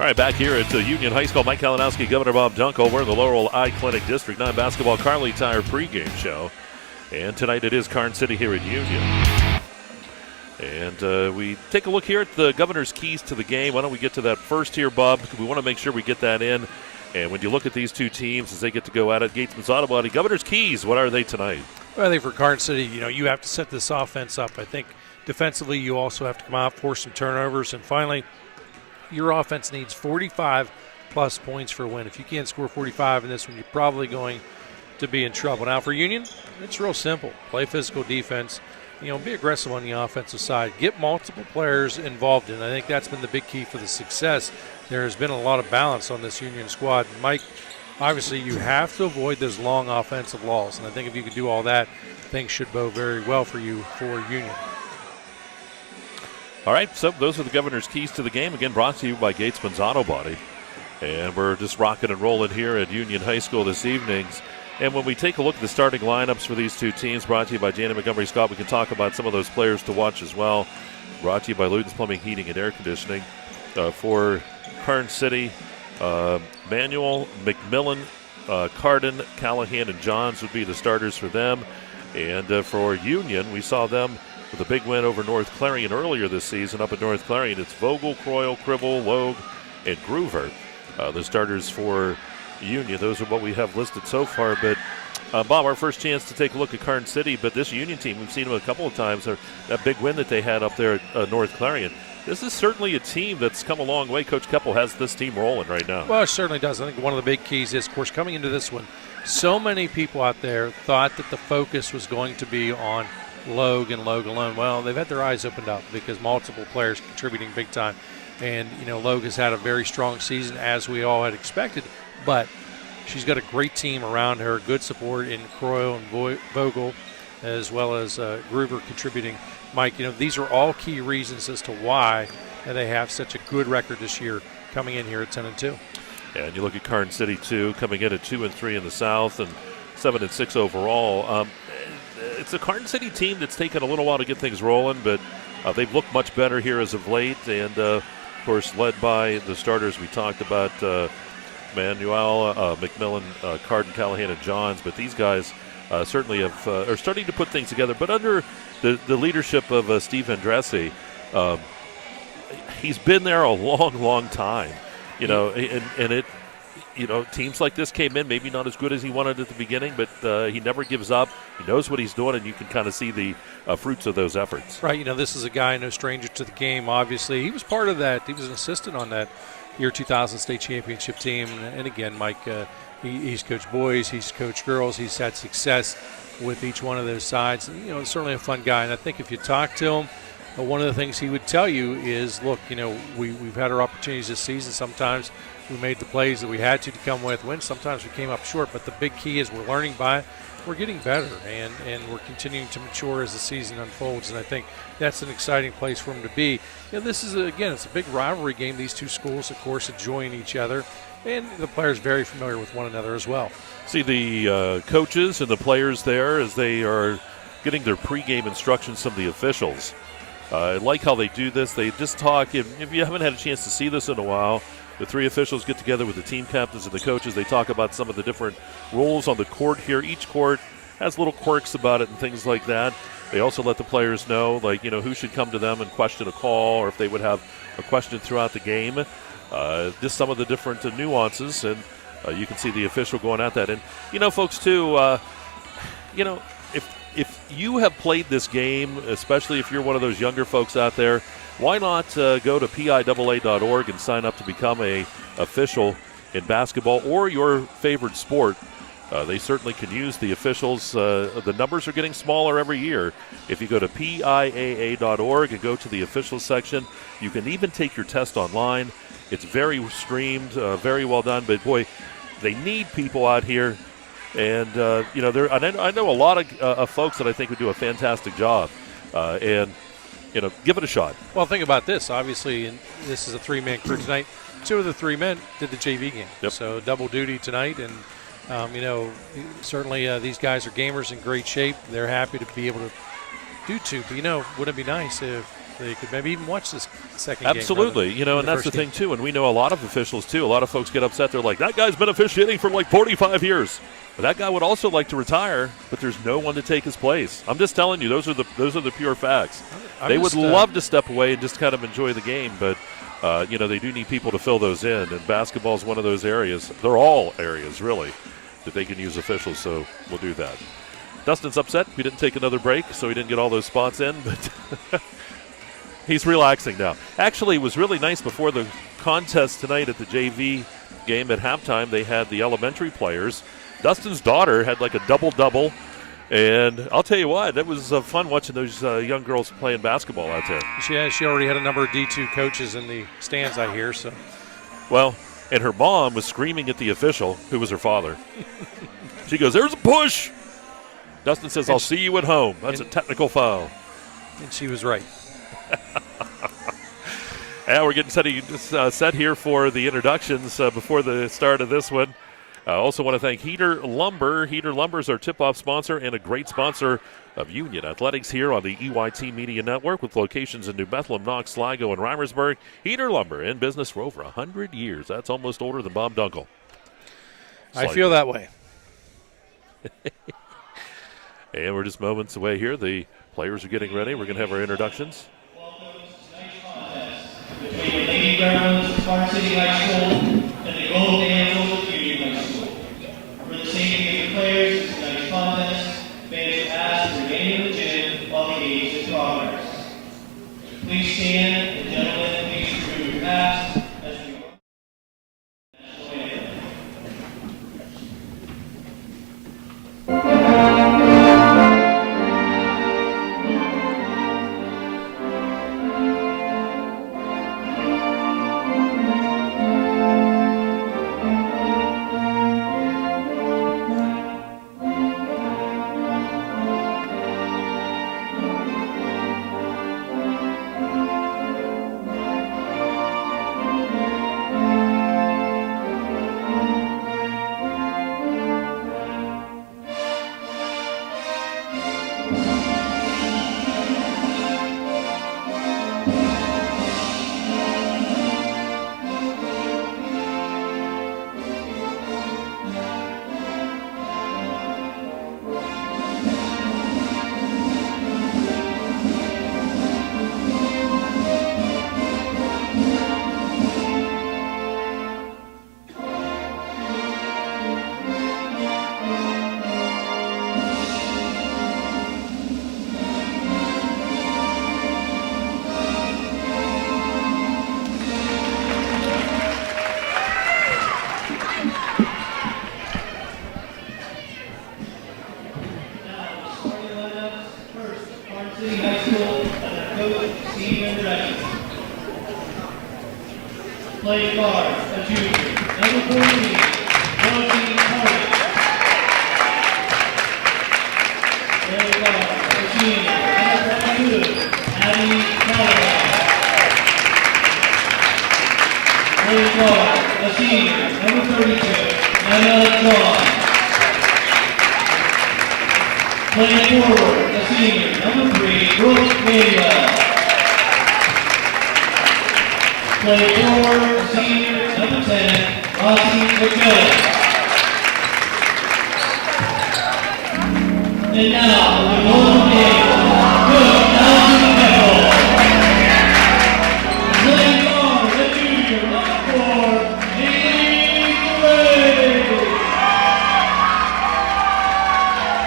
All right, back here at Union High School, Mike Kalinowski, Governor Bob Dunkel. We're in the Laurel Eye Clinic District 9 Basketball Carly Tire pregame show. And tonight it is Karns City here at Union. And we take a look here at the Governor's keys to the game. Why don't we get to that first here, Bob? We want to make sure we get that in. And when you look at these two teams as they get to go at it, Gatesman's Auto Body, Governor's keys, what are they tonight? Well, I think for Karns City, you have to set this offense up. I think defensively you also have to come out, force some turnovers. And finally, your offense needs 45-plus points for a win. If you can't score 45 in this one, you're probably going to be in trouble. Now, for Union, it's real simple. Play physical defense. Be aggressive on the offensive side. Get multiple players involved in it. I think that's been the big key for the success. There has been a lot of balance on this Union squad. Mike, obviously you have to avoid those long offensive lulls. And I think if you can do all that, things should bode very well for you for Union. All right, so those are the Governor's keys to the game. Again, brought to you by Gatesman's Auto Body. And we're just rocking and rolling here at Union High School this evening. And when we take a look at the starting lineups for these two teams, brought to you by Jana Montgomery Scott, we can talk about some of those players to watch as well. Brought to you by Luton's Plumbing, Heating, and Air Conditioning. For Karns City, Manuel, McMillan, Carden, Callahan, and Johns would be the starters for them. And for Union, we saw them with a big win over North Clarion earlier this season. Up at North Clarion, it's Vogel, Croyle, Cribble, Logue, and Groover. The starters for Union. Those are what we have listed so far. But, Bob, our first chance to take a look at Karns City, but this Union team, we've seen them a couple of times. That big win that they had up there at North Clarion. This is certainly a team that's come a long way. Coach Keppel has this team rolling right now. Well, it certainly does. I think one of the big keys is, of course, coming into this one, so many people out there thought that the focus was going to be on Logue and Logue alone. Well, they've had their eyes opened up because multiple players contributing big time. And, Logue has had a very strong season, as we all had expected. But she's got a great team around her, good support in Croyle and Vogel, as well as Groover contributing. Mike, these are all key reasons as to why they have such a good record this year, coming in here at 10-2. And you look at Karns City, too, coming in at 2-3 in the South and 7-6 overall. It's a Karns City team that's taken a little while to get things rolling, but they've looked much better here as of late. And, of course, led by the starters we talked about, Manuel, McMillan, Carden, Callahan, and Johns. But these guys certainly are starting to put things together. But under the leadership of Steve Andressi, he's been there a long, long time. Teams like this came in maybe not as good as he wanted at the beginning, but he never gives up. He knows what he's doing, and you can kind of see the fruits of those efforts. Right. This is a guy no stranger to the game, obviously. He was part of that. He was an assistant on that year 2000 state championship team. And again, Mike, he's coached boys, he's coached girls. He's had success with each one of those sides. And, certainly a fun guy. And I think if you talk to him, one of the things he would tell you is, look, we've had our opportunities this season. Sometimes we made the plays that we had to come with wins. Sometimes we came up short. But the big key is we're learning by it. We're getting better, and we're continuing to mature as the season unfolds. And I think that's an exciting place for him to be. This is, it's a big rivalry game. These two schools, of course, enjoying each other. And the players very familiar with one another as well. See the coaches and the players there as they are getting their pregame instructions from the officials. I like how they do this. They just talk. If you haven't had a chance to see this in a while, the three officials get together with the team captains and the coaches. They talk about some of the different rules on the court here. Each court has little quirks about it and things like that. They also let the players know, who should come to them and question a call or if they would have a question throughout the game. Just some of the different nuances, and you can see the official going at that. And, folks, too, if you have played this game, especially if you're one of those younger folks out there, why not go to PIAA.org and sign up to become a official in basketball or your favorite sport? They certainly can use the officials. The numbers are getting smaller every year. If you go to PIAA.org and go to the officials section, you can even take your test online. It's very streamed, very well done. But, boy, they need people out here. And, I know a lot of folks that I think would do a fantastic job. Give it a shot. Well, think about this. Obviously, and this is a three-man crew tonight. Two of the three men did the JV game. Yep. So double duty tonight. And, certainly these guys are gamers in great shape. They're happy to be able to do two. But, wouldn't it be nice if they could maybe even watch this second Absolutely. game. You know, and that's the thing, too. And we know a lot of officials, too. A lot of folks get upset. They're like, that guy's been officiating for like 45 years. But that guy would also like to retire, but there's no one to take his place. I'm just telling you, those are the pure facts. They would love to step away and just kind of enjoy the game, but you know, they do need people to fill those in, and basketball is one of those areas. They're all areas, really, that they can use officials, so we'll do that. Dustin's upset we didn't take another break, so he didn't get all those spots in, but he's relaxing now. Actually, it was really nice before the contest tonight at the JV game at halftime. They had the elementary players. Dustin's daughter had like a double-double. And I'll tell you what, it was fun watching those young girls playing basketball out there. She already had a number of D2 coaches in the stands, I hear. So, well, and her mom was screaming at the official, who was her father. She goes, "There's a push." Dustin says, "I'll see you at home." That's a technical foul. And she was right. Yeah, we're getting set here for the introductions before the start of this one. I also want to thank Heater Lumber. Heater Lumber is our tip-off sponsor and a great sponsor of Union Athletics here on the EYT Media Network with locations in New Bethlehem, Knox, Sligo, and Reimersburg. Heater Lumber in business for over 100 years. That's almost older than Bob Dunkel. I feel that way. And we're just moments away here. The players are getting ready. We're going to have our introductions. Between the Lady Browns, Karns City High School, and the Gold Angels of Union High School. For the safety of the players, this tonight's contest, fans will ask to remain in the gym while the game is in progress. Please stand, and gentlemen, please remove your masks as we march the national anthem. Playing guard, a junior, number 14, Rosie Carter. Playing guard, a senior, number 22, Abby Callaway. Playing guard, a senior, number 32, Emma John. Playing forward, a senior, number 3, Brooke Manuel. Play forward, senior, number 10, Rossi McMillan. And now, the Golden Angels, Cook Allison Beckle. Playing guard, the junior, number 4, Haley Gray.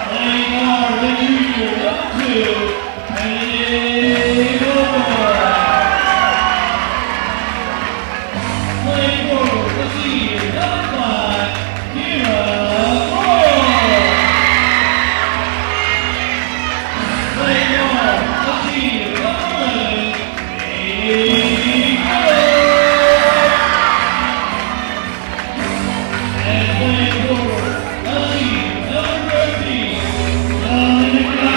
Playing guard, the junior, number 2, Kennedy Gilmore. Playing forward, the senior, number 5, Kira Royal. Playing guard, the senior, number 11, Amy Miller. And playing forward, the senior, number 13, Dominica.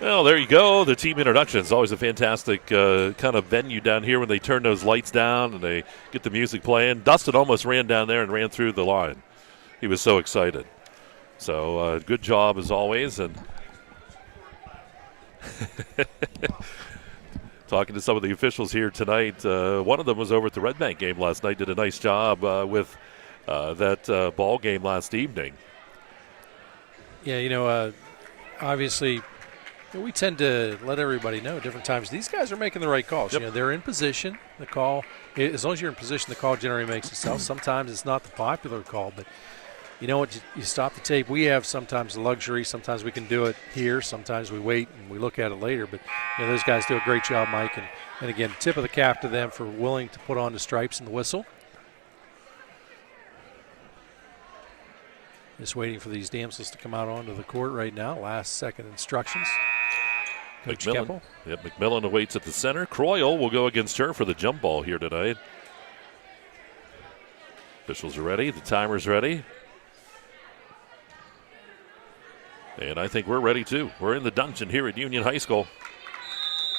Well, there you go. The team introduction is always a fantastic kind of venue down here when they turn those lights down and they get the music playing. Dustin almost ran down there and ran through the line. He was so excited. So good job as always. And Talking to some of the officials here tonight, one of them was over at the Red Bank game last night, did a nice job with that ball game last evening. Yeah, obviously we tend to let everybody know at different times these guys are making the right calls. Yep. They're in position. The call, as long as you're in position, the call generally makes itself. Sometimes it's not the popular call, but you know what? You stop the tape. We have sometimes the luxury. Sometimes we can do it here. Sometimes we wait and we look at it later. But those guys do a great job, Mike. And again, tip of the cap to them for willing to put on the stripes and the whistle. Just waiting for these damsels to come out onto the court right now. Last second instructions. Coach Keppel. Yep, McMillan awaits at the center. Croyle will go against her for the jump ball here tonight. Officials are ready. The timer's ready. And I think we're ready too. We're in the dungeon here at Union High School.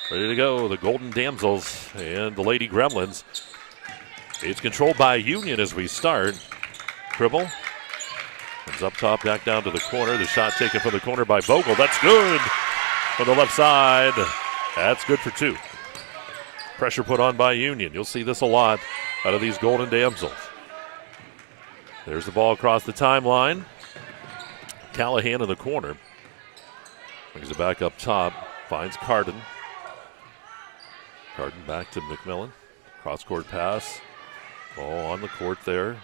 Ready to go. The Golden Damsels and the Lady Gremlins. It's controlled by Union as we start. Cribble comes up top, back down to the corner. The shot taken from the corner by Vogel. That's good from the left side. That's good for 2. Pressure put on by Union. You'll see this a lot out of these Golden Damsels. There's the ball across the timeline. Callahan in the corner. Brings it back up top. Finds Carden. Carden back to McMillan. Cross-court pass. Ball on the court there.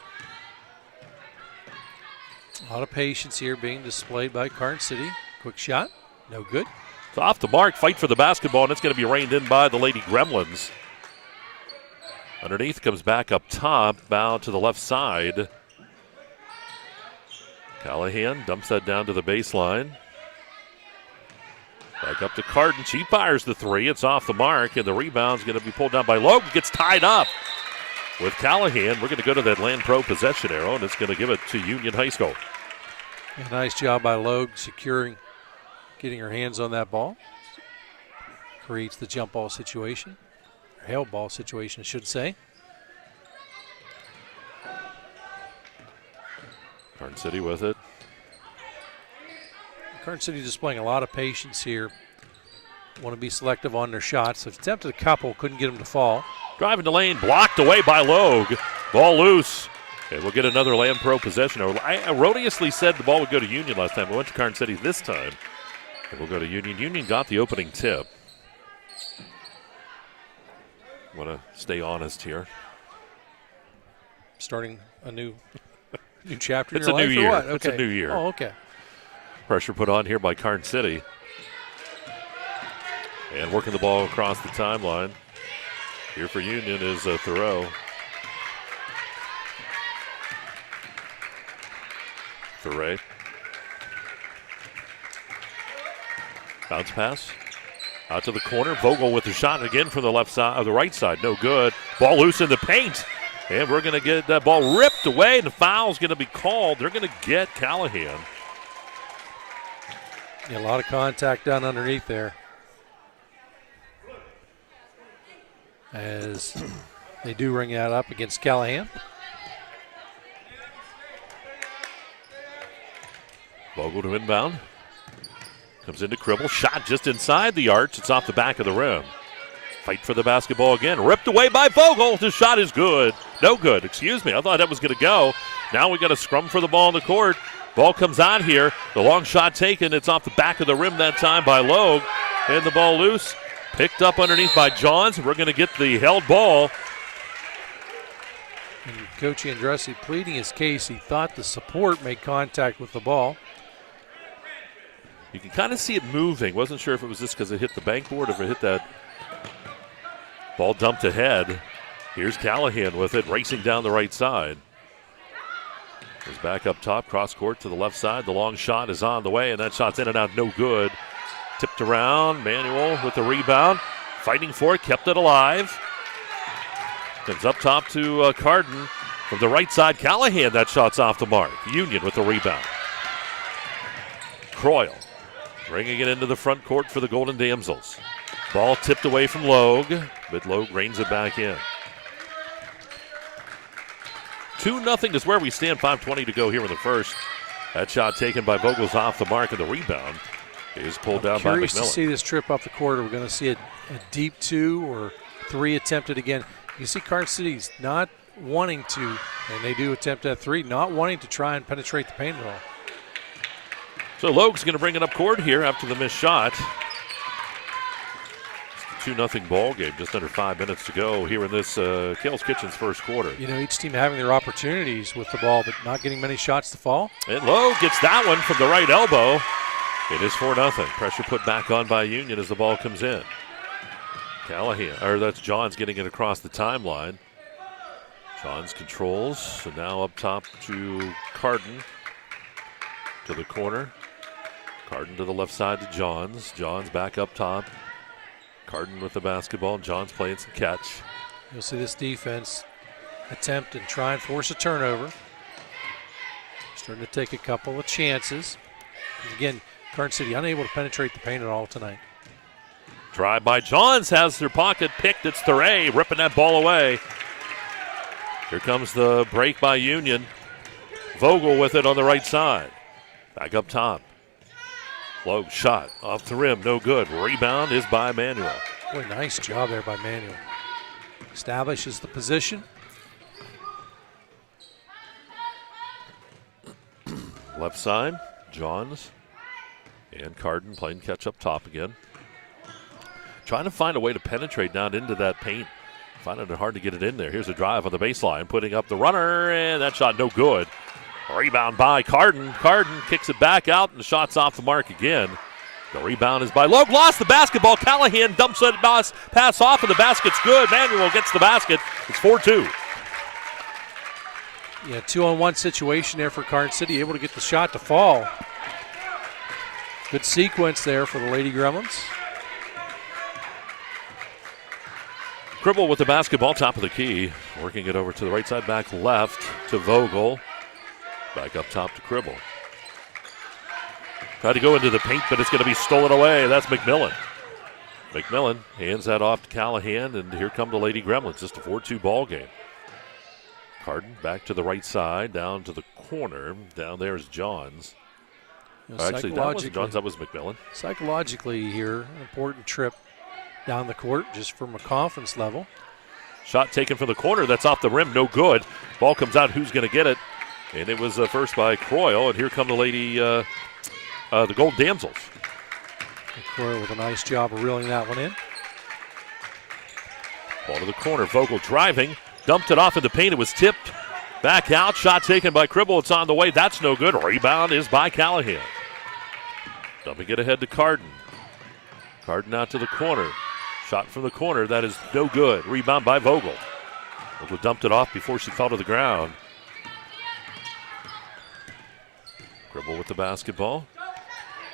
A lot of patience here being displayed by Karns City. Quick shot. No good. It's off the mark. Fight for the basketball, and it's going to be reined in by the Lady Gremlins. Underneath comes back up top. Bow to the left side. Callahan dumps that down to the baseline. Back up to Carden. She fires the 3. It's off the mark, and the rebound's going to be pulled down by Logue. Gets tied up with Callahan. We're going to go to that Land Pro possession arrow, and it's going to give it to Union High School. A nice job by Logue securing, getting her hands on that ball. Creates the jump ball situation, or held ball situation, I should say. Karns City with it. Karns City displaying a lot of patience here. Want to be selective on their shots. They've attempted a couple, couldn't get them to fall. Driving the lane, blocked away by Logue. Ball loose. And we'll get another Land Pro possession. I erroneously said the ball would go to Union last time. It went to Karns City this time. And we'll go to Union. Union got the opening tip. Want to stay honest here. Starting a new chapter in It's your a new life, year. or what? It's a new year. Oh, okay. Pressure put on here by Karns City. And working the ball across the timeline. Here for Union is Thoreau. Thoreau. Bounce pass. Out to the corner. Vogel with the shot again from the left side, or the right side. No good. Ball loose in the paint. And we're going to get that ball ripped away, and the foul's going to be called. They're going to get Callahan. Yeah, a lot of contact down underneath there. As they do ring that up against Callahan. Vogel to inbound. Comes into Cribble. Shot just inside the arch. It's off the back of the rim. Fight for the basketball again. Ripped away by Vogel. The shot is good. No good. Excuse me. I thought that was going to go. Now we got a scrum for the ball in the court. Ball comes out here. The long shot taken. It's off the back of the rim that time by Logue. And the ball loose. Picked up underneath by Johns. We're going to get the held ball. And Coach Andressi pleading his case. He thought the support made contact with the ball. You can kind of see it moving. Wasn't sure if it was just because it hit the bankboard or if it hit that. Ball dumped ahead. Here's Callahan with it, racing down the right side. Goes back up top, cross court to the left side. The long shot is on the way, and that shot's in and out, no good. Tipped around, Manuel with the rebound. Fighting for it, kept it alive. Comes up top to Carden. From the right side, Callahan, that shot's off the mark. Union with the rebound. Croyle bringing it into the front court for the Golden Damsels. Ball tipped away from Logue, but Logue reins it back in. 2-0 is where we stand. 5:20 to go here in the first. That shot taken by Vogel's off the mark, and the rebound is pulled down by Curious to McMillan. see this trip up the court. We're going to see a deep 2 or 3 attempted again. You see Karns City's not wanting to, and they do attempt at 3, not wanting to try and penetrate the paint at all. So Logue's going to bring it up court here after the missed shot. It's a 2-0 ball game, just under 5 minutes to go here in this Kale's Kitchen's first quarter. You know, each team having their opportunities with the ball, but not getting many shots to fall. And Logue gets that one from the right elbow. It is 4-0. Pressure put back on by Union as the ball comes in. That's Johns getting it across the timeline. Johns controls, so now up top to Carden. To the corner. Carden to the left side to Johns. Johns back up top. Carden with the basketball. Johns playing some catch. You'll see this defense attempt and try and force a turnover. Starting to take a couple of chances. And again, Karns City unable to penetrate the paint at all tonight. Drive by Johns, has their pocket picked. It's Thuray ripping that ball away. Here comes the break by Union. Vogel with it on the right side. Back up top. Logue shot off the rim, no good. Rebound is by Manuel. Boy, nice job there by Manuel. Establishes the position. Left side, Johns and Carden playing catch up top again. Trying to find a way to penetrate down into that paint. Finding it hard to get it in there. Here's a drive on the baseline, putting up the runner, and that shot no good. Rebound by Carden. Carden kicks it back out, and the shot's off the mark again. The rebound is by Logue. Lost the basketball. Callahan dumps it, pass off, and the basket's good. Manuel gets the basket. It's 4-2. Yeah, 2-on-1 situation there for Karns City, able to get the shot to fall. Good sequence there for the Lady Gremlins. Cribble with the basketball, top of the key. Working it over to the right side, back left to Vogel. Back up top to Cribble. Tried to go into the paint, but it's going to be stolen away. That's McMillan. McMillan hands that off to Callahan, and here come the Lady Gremlins. Just a 4-2 ball game. Carden back to the right side, down to the corner. Down there is Johns. You know, Actually, that wasn't Johns, that was McMillan. Psychologically here, an important trip down the court just from a confidence level. Shot taken from the corner. That's off the rim. No good. Ball comes out. Who's going to get it? And it was first by Croyle. And here come the Lady, the Gold Damsels. Croyle with a nice job of reeling that one in. Ball to the corner. Vogel driving. Dumped it off in the paint. It was tipped. Back out. Shot taken by Cribble. It's on the way. That's no good. Rebound is by Callahan. Dumping it ahead to Carden. Carden out to the corner. Shot from the corner. That is no good. Rebound by Vogel. Vogel dumped it off before she fell to the ground. Cribble with the basketball.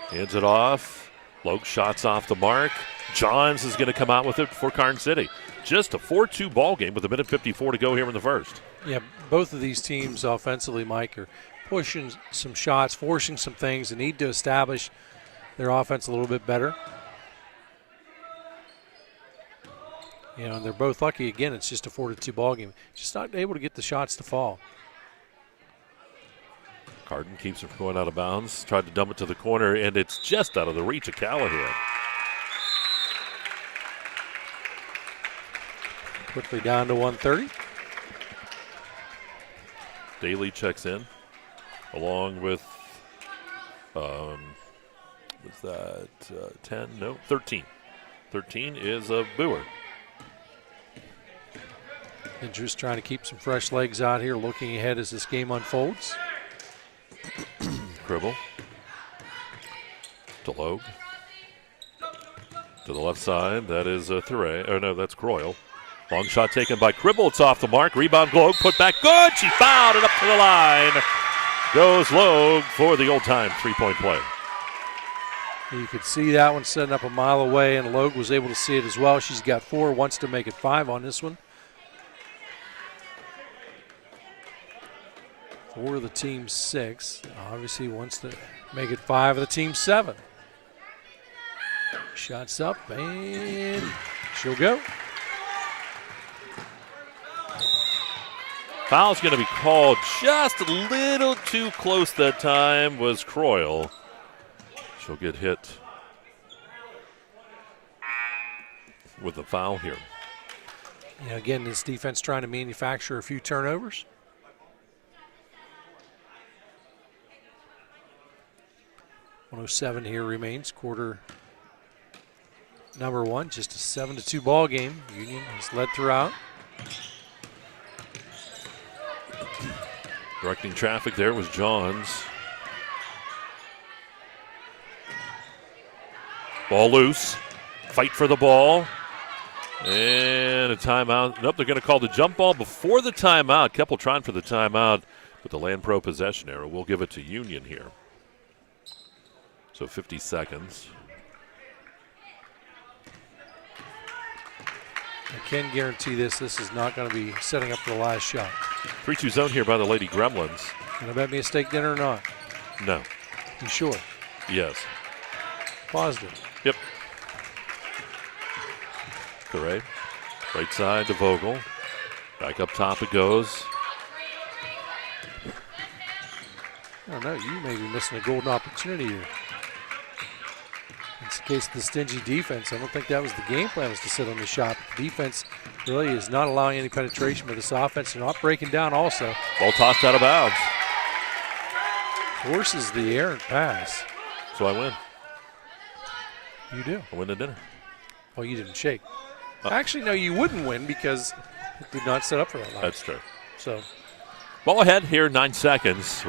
Hands it off. Logue shots off the mark. Johns is going to come out with it for Karns City. Just a 4-2 ball game with 1:54 to go here in the first. Yeah, both of these teams offensively, Mike, are pushing some shots, forcing some things. They need to establish their offense a little bit better. You know, and they're both lucky. Again, it's just a 4-2 ball game. Just not able to get the shots to fall. Carden keeps it from going out of bounds. Tried to dump it to the corner, and it's just out of the reach of Callahan. Quickly down to 130. Daly checks in, along with, 10? No, 13. 13 is Boer. And just trying to keep some fresh legs out here, looking ahead as this game unfolds. Cribble to Logue. To the left side, that is Thuray. Oh, no, that's Croyle. Long shot taken by Cribble. It's off the mark. Rebound, Logue. Put back. Good. She fouled it up to the line. Goes Logue for the old-time three-point play. You could see that one setting up a mile away, and Logue was able to see it as well. She's got 4, wants to make it 5 on this one. For the team 6. Obviously wants to make it 5 of the team 7. Shots up, and she'll go. Foul's going to be called just a little too close that time was Croyle. She'll get hit with the foul here. Yeah, again, this defense trying to manufacture a few turnovers. .107 here remains, quarter number one, just a 7-2 ball game. Union has led throughout. Directing traffic there was Johns. Ball loose. Fight for the ball. And a timeout. Nope, they're going to call the jump ball before the timeout. Keppel trying for the timeout, but the Land Pro possession arrow. We'll give it to Union here. So 50 seconds. I can guarantee this is not going to be setting up for the last shot. 3-2 zone here by the Lady Gremlins. Gonna bet me a steak dinner or not? No. You sure? Yes. Positive. Yep. Correct. Right side to Vogel. Back up top it goes. I don't know. You may be missing a golden opportunity here. It's the case of the stingy defense. I don't think that was the game plan, was to sit on the shot. The defense really is not allowing any penetration, but this offense is not breaking down also. Ball tossed out of bounds. Forces the errant pass. So I win. You do. I win the dinner. Well, you didn't shake. Actually, no, you wouldn't win because it did not set up for that line. That's true. So, ball ahead here, 9 seconds.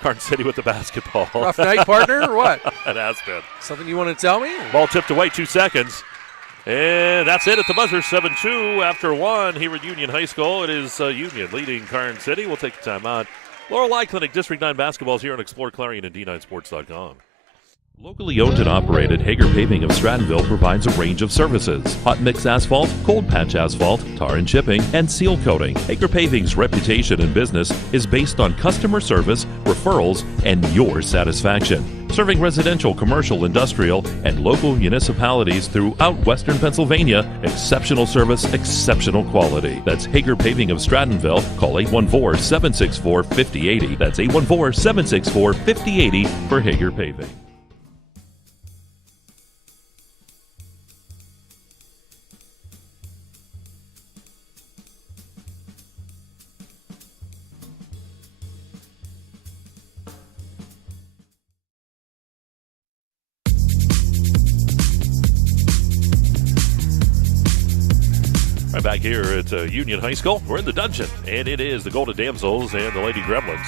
Karns City with the basketball. rough night, partner, or what? It has been. Something you want to tell me? Ball tipped away, 2 seconds. And that's it at the buzzer, 7-2 after 1 here at Union High School. It is Union leading Karns City. We'll take the timeout. Laurel Clinic, District 9 basketball is here on exploreClarion and D9Sports.com. Locally owned and operated, Hager Paving of Strattonville provides a range of services: hot mix asphalt, cold patch asphalt, tar and chipping, and seal coating. Hager Paving's reputation in business is based on customer service, referrals, and your satisfaction. Serving residential, commercial, industrial, and local municipalities throughout Western Pennsylvania, exceptional service, exceptional quality. That's Hager Paving of Strattonville. Call 814-764-5080. That's 814-764-5080 for Hager Paving. Back here at Union High School. We're in the dungeon, and it is the Golden Damsels and the Lady Gremlins.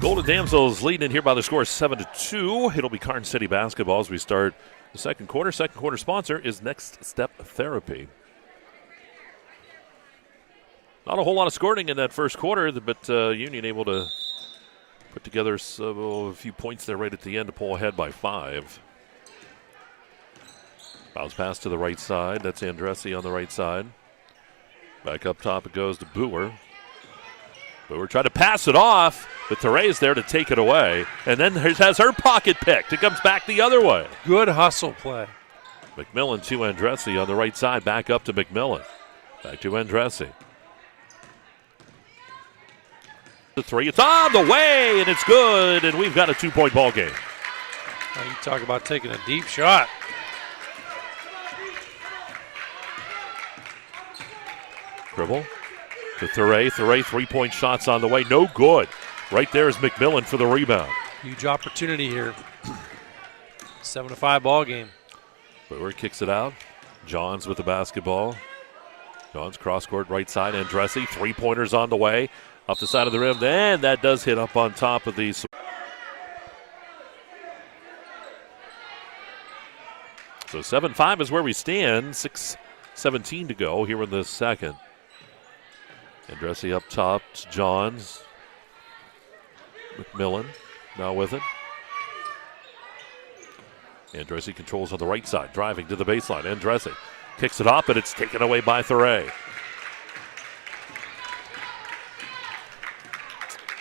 Golden Damsels leading here by the score 7-2. It'll be Karns City basketball as we start the second quarter. Second quarter sponsor is Next Step Therapy. Not a whole lot of scoring in that first quarter, but Union able to put together a few points there right at the end to pull ahead by 5. Bounce pass to the right side. That's Andressi on the right side. Back up top it goes to Boer. Boer tried to pass it off, but Therese there to take it away. And then has her pocket picked. It comes back the other way. Good hustle play. McMillan to Andressi on the right side. Back up to McMillan. Back to Andressi. The three. It's on the way, and it's good. And we've got a 2-point ball game. Now you talk about taking a deep shot. Dribble to Thuray. Thuray, 3-point shots on the way. No good. Right there is McMillan for the rebound. Huge opportunity here. 7-5 ball game. Boer kicks it out. Johns with the basketball. Johns cross court right side. Andressi, 3-pointers on the way. Up the side of the rim. And that does hit up on top of these. So 7-5 is where we stand. 6:17 to go here in the second. Andressi up top to Johns. McMillan now with it. Andressi controls on the right side, driving to the baseline. Andressi kicks it up, and it's taken away by Thuray.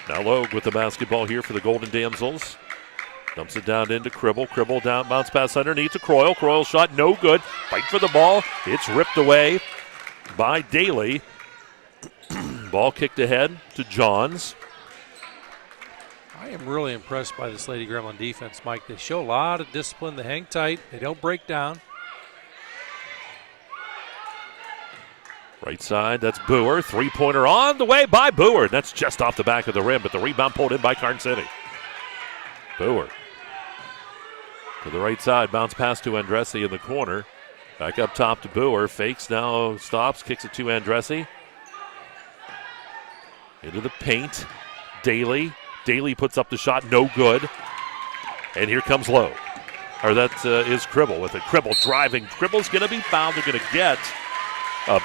Now Logue with the basketball here for the Golden Damsels. Dumps it down into Cribble. Cribble down, bounce pass underneath to Croyle. Croyle shot no good. Fight for the ball. It's ripped away by Daly. Ball kicked ahead to Johns. I am really impressed by this Lady Gremlin defense, Mike. They show a lot of discipline. They hang tight. They don't break down. Right side, that's Boer. Three-pointer on the way by Boer. That's just off the back of the rim, but the rebound pulled in by Karns City. Boer to the right side, bounce pass to Andressi in the corner. Back up top to Boer. Fakes now, stops, kicks it to Andressi. Into the paint. Daly. Daly puts up the shot, no good. And here comes Lowe. Or that is Cribble with it. Cribble driving. Cribble's going to be fouled. They're going to get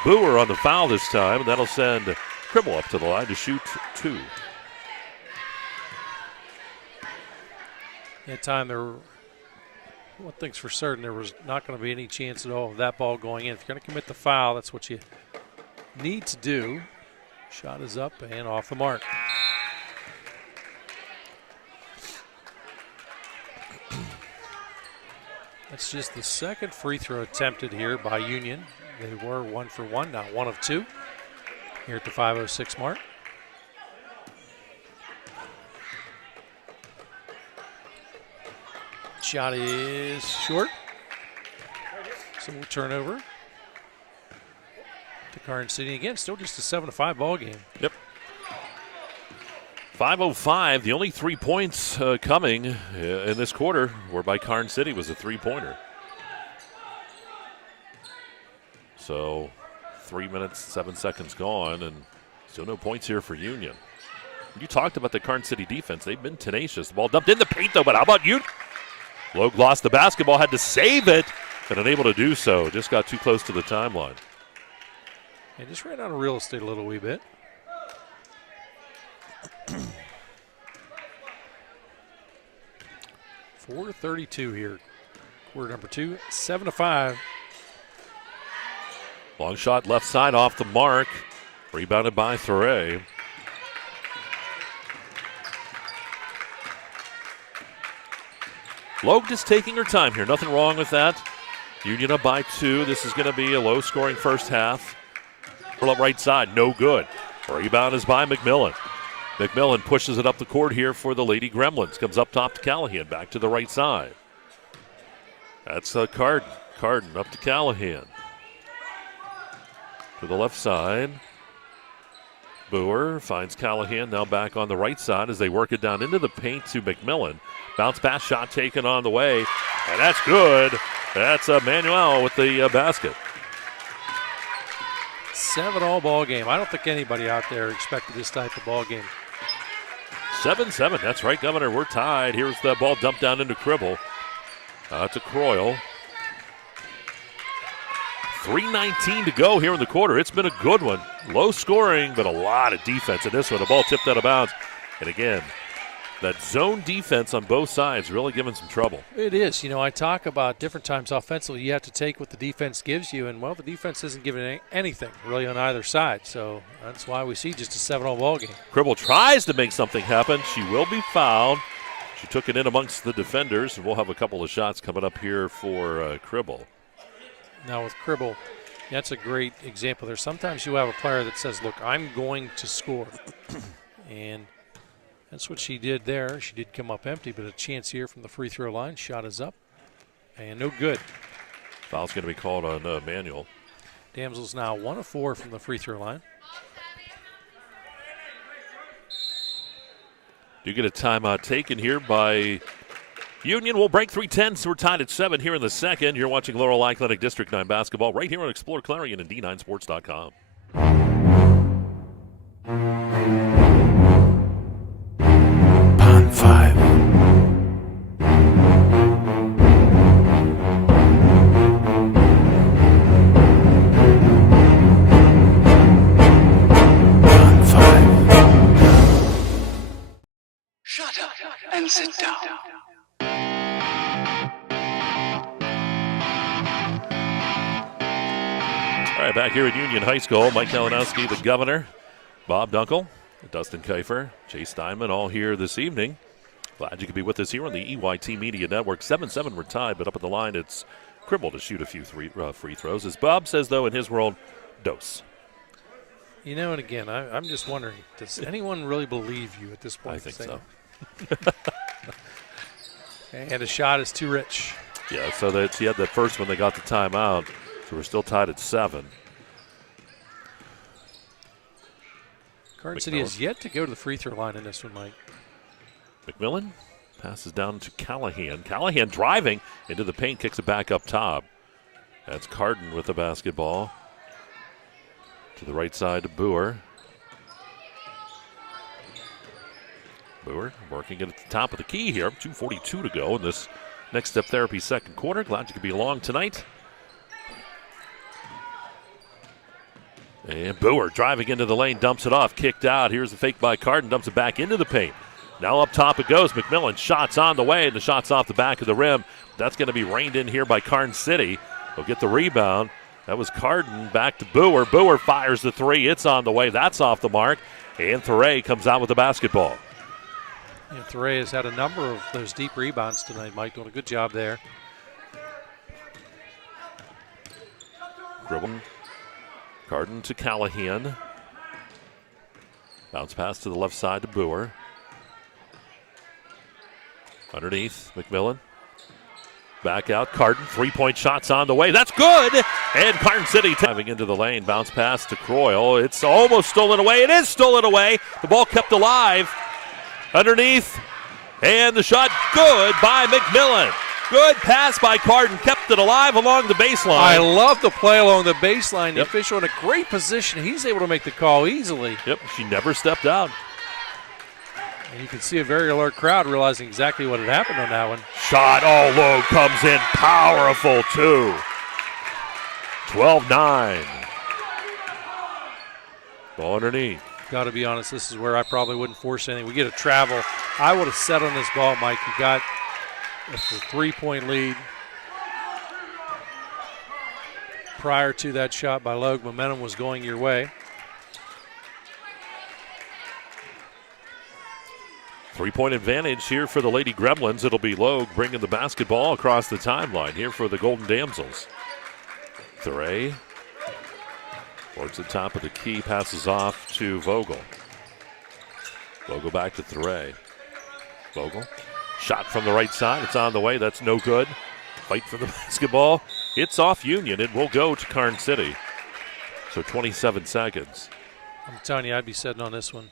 Boer on the foul this time, and that'll send Cribble up to the line to shoot 2. That time one thing's for certain, there was not going to be any chance at all of that ball going in. If you're going to commit the foul, that's what you need to do. Shot is up and off the mark. That's just the second free throw attempted here by Union. They were 1 for 1, now 1 of 2 here at the 5:06 mark. Shot is short. So we'll turnover to Karns City. Again, still just a 7-5 ball game. Yep. 5:05. The only 3 points coming in this quarter were by Karns City, was a three-pointer. So 3 minutes, 7 seconds gone, and still no points here for Union. You talked about the Karns City defense. They've been tenacious. The ball dumped in the paint, though, but how about you? Logue lost the basketball, had to save it, but unable to do so. Just got too close to the timeline. Yeah, just ran out of real estate a little wee bit. .432 here. Quarter number 2, 7-5. Long shot left side off the mark. Rebounded by Thuray. Logue just taking her time here. Nothing wrong with that. Union up by 2. This is going to be a low-scoring first half. Up right side, no good. Rebound is by McMillan. McMillan pushes it up the court here for the Lady Gremlins. Comes up top to Callahan, back to the right side. That's Carden. Carden up to Callahan. To the left side. Boer finds Callahan, now back on the right side as they work it down into the paint to McMillan. Bounce pass shot taken on the way, and that's good. That's Manuel with the basket. 7-all ball game. I don't think anybody out there expected this type of ball game. 7-7. That's right, Governor. We're tied. Here's the ball dumped down into Cribble. To Croyle. 3:19 to go here in the quarter. It's been a good one. Low scoring, but a lot of defense in this one. The ball tipped out of bounds. And again, that zone defense on both sides really giving some trouble. It is. You know, I talk about different times offensively. You have to take what the defense gives you, and, well, the defense isn't giving anything really on either side. So that's why we see just a 7-all ball game. Cribble tries to make something happen. She will be fouled. She took it in amongst the defenders, and we'll have a couple of shots coming up here for Cribble. Now with Cribble, that's a great example there. Sometimes you have a player that says, look, I'm going to score. And that's what she did there. She did come up empty, but a chance here from the free throw line. Shot is up, and no good. Foul's going to be called on Manuel. Damsel's now 1 of 4 from the free throw line. Do get a timeout taken here by Union. Will break 3:10, so we're tied at 7 here in the second. You're watching Laurel Athletic District 9 basketball right here on exploreClarion and D9sports.com. Pond 5. Pond 5. Shut up and sit down. All right, back here at Union High School, Mike Kalinowski, the governor, Bob Dunkel, Dustin Kiefer, Chase Steinman, all here this evening. Glad you could be with us here on the EYT Media Network. 7-7, we're tied, but up at the line, it's Cribble to shoot a few free throws. As Bob says, though, in his world, dose. You know, and again, I'm just wondering, does anyone really believe you at this point? I think so. And the shot is too rich. Yeah, so that she had that first one, they got the timeout, so we're still tied at 7. Karns City has yet to go to the free throw line in this one, Mike. McMillan passes down to Callahan. Callahan driving into the paint, kicks it back up top. That's Carden with the basketball. To the right side to Boer. Boer working it at the top of the key here. 2:42 to go in this Next Step Therapy second quarter. Glad you could be along tonight. And Boer driving into the lane, dumps it off, kicked out. Here's the fake by Carden, dumps it back into the paint. Now up top it goes. McMillan, shots on the way, and the shot's off the back of the rim. That's going to be reined in here by Karns City. They'll get the rebound. That was Carden, back to Boer. Boer fires the three. It's on the way. That's off the mark. And Thuray comes out with the basketball. Yeah, Thuray has had a number of those deep rebounds tonight, Mike. Doing a good job there. Dribble. Carden to Callahan. Bounce pass to the left side to Boer. Underneath, McMillan. Back out, Carden. Three-point shots on the way. That's good! And Karns City diving into the lane. Bounce pass to Croyle. It's almost stolen away. It is stolen away. The ball kept alive. Underneath. And the shot good by McMillan. Good pass by Carden. Kept it alive along the baseline. I love the play along the baseline. The official in a great position. He's able to make the call easily. Yep, she never stepped out. And you can see a very alert crowd realizing exactly what had happened on that one. Shot all low, comes in powerful too. 12-9. Ball underneath. Got to be honest, this is where I probably wouldn't force anything. We get a travel. I would have set on this ball, Mike. You got a 3-point lead. Prior to that shot by Logue, momentum was going your way. 3-point advantage here for the Lady Gremlins. It'll be Logue bringing the basketball across the timeline here for the Golden Damsels. Thuray towards the top of the key, passes off to Vogel. Vogel back to Thuray. Vogel, shot from the right side. It's on the way. That's no good. Fight for the basketball. It's off Union. It will go to Karns City. So 27 seconds. I'm telling you, I'd be setting on this one.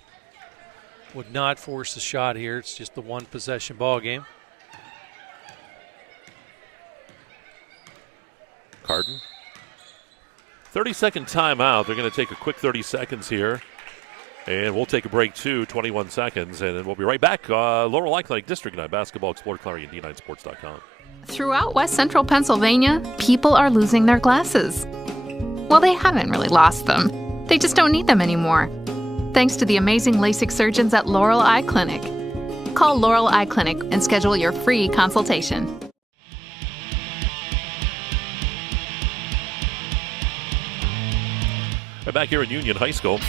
Would not force the shot here. It's just the one possession ball game. Carden. 30-second timeout. They're going to take a quick 30 seconds here. And we'll take a break too, 21 seconds. And then we'll be right back. Laurel Clinic District 9 basketball. Explore Clarion, D9sports.com. Throughout West Central Pennsylvania, people are losing their glasses. Well, they haven't really lost them. They just don't need them anymore. Thanks to the amazing LASIK surgeons at Laurel Eye Clinic. Call Laurel Eye Clinic and schedule your free consultation. Right back here at Union High School.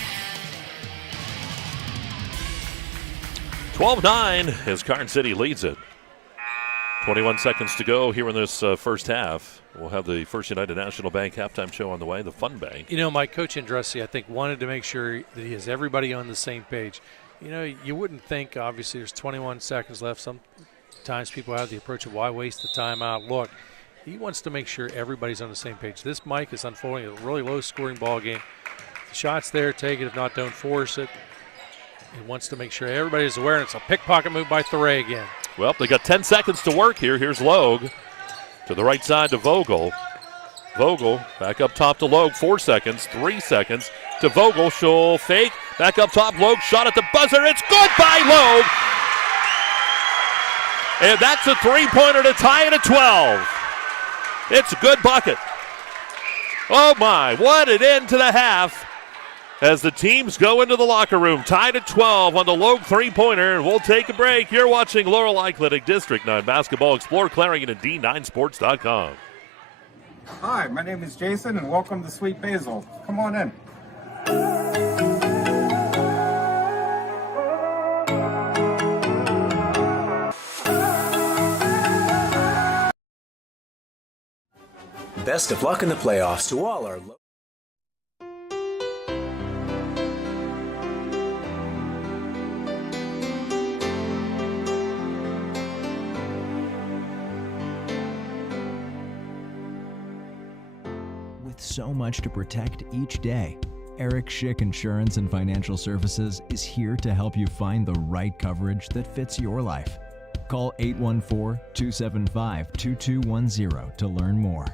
12-9 as Karns City leads it. 21 seconds to go here in this first half. We'll have the First United National Bank halftime show on the way, the Fun Bank. You know, my coach Andressi, I think, wanted to make sure that he has everybody on the same page. You know, you wouldn't think, obviously, there's 21 seconds left. Sometimes people have the approach of why waste the timeout. Look, he wants to make sure everybody's on the same page. This, Mike, is unfolding a really low-scoring ball game. The shot's there, take it. If not, don't force it. He wants to make sure everybody's aware, and it's a pickpocket move by Thuray again. Well, they got 10 seconds to work here. Here's Logue to the right side to Vogel. Vogel back up top to Logue. 4 seconds, 3 seconds to Vogel. She'll fake. Back up top. Logue shot at the buzzer. It's good by Logue. And that's a three-pointer to tie it at 12. It's a good bucket. Oh, my. What an end to the half. As the teams go into the locker room, tied at 12 on the Logue three-pointer. We'll take a break. You're watching Laurel Clinic District 9 basketball. Explore Clarion and D9sports.com. Hi, my name is Jason, and welcome to Sweet Basil. Come on in. Best of luck in the playoffs to all our With so much to protect each day, Eric Schick Insurance and Financial Services is here to help you find the right coverage that fits your life. Call 814-275-2210 to learn more.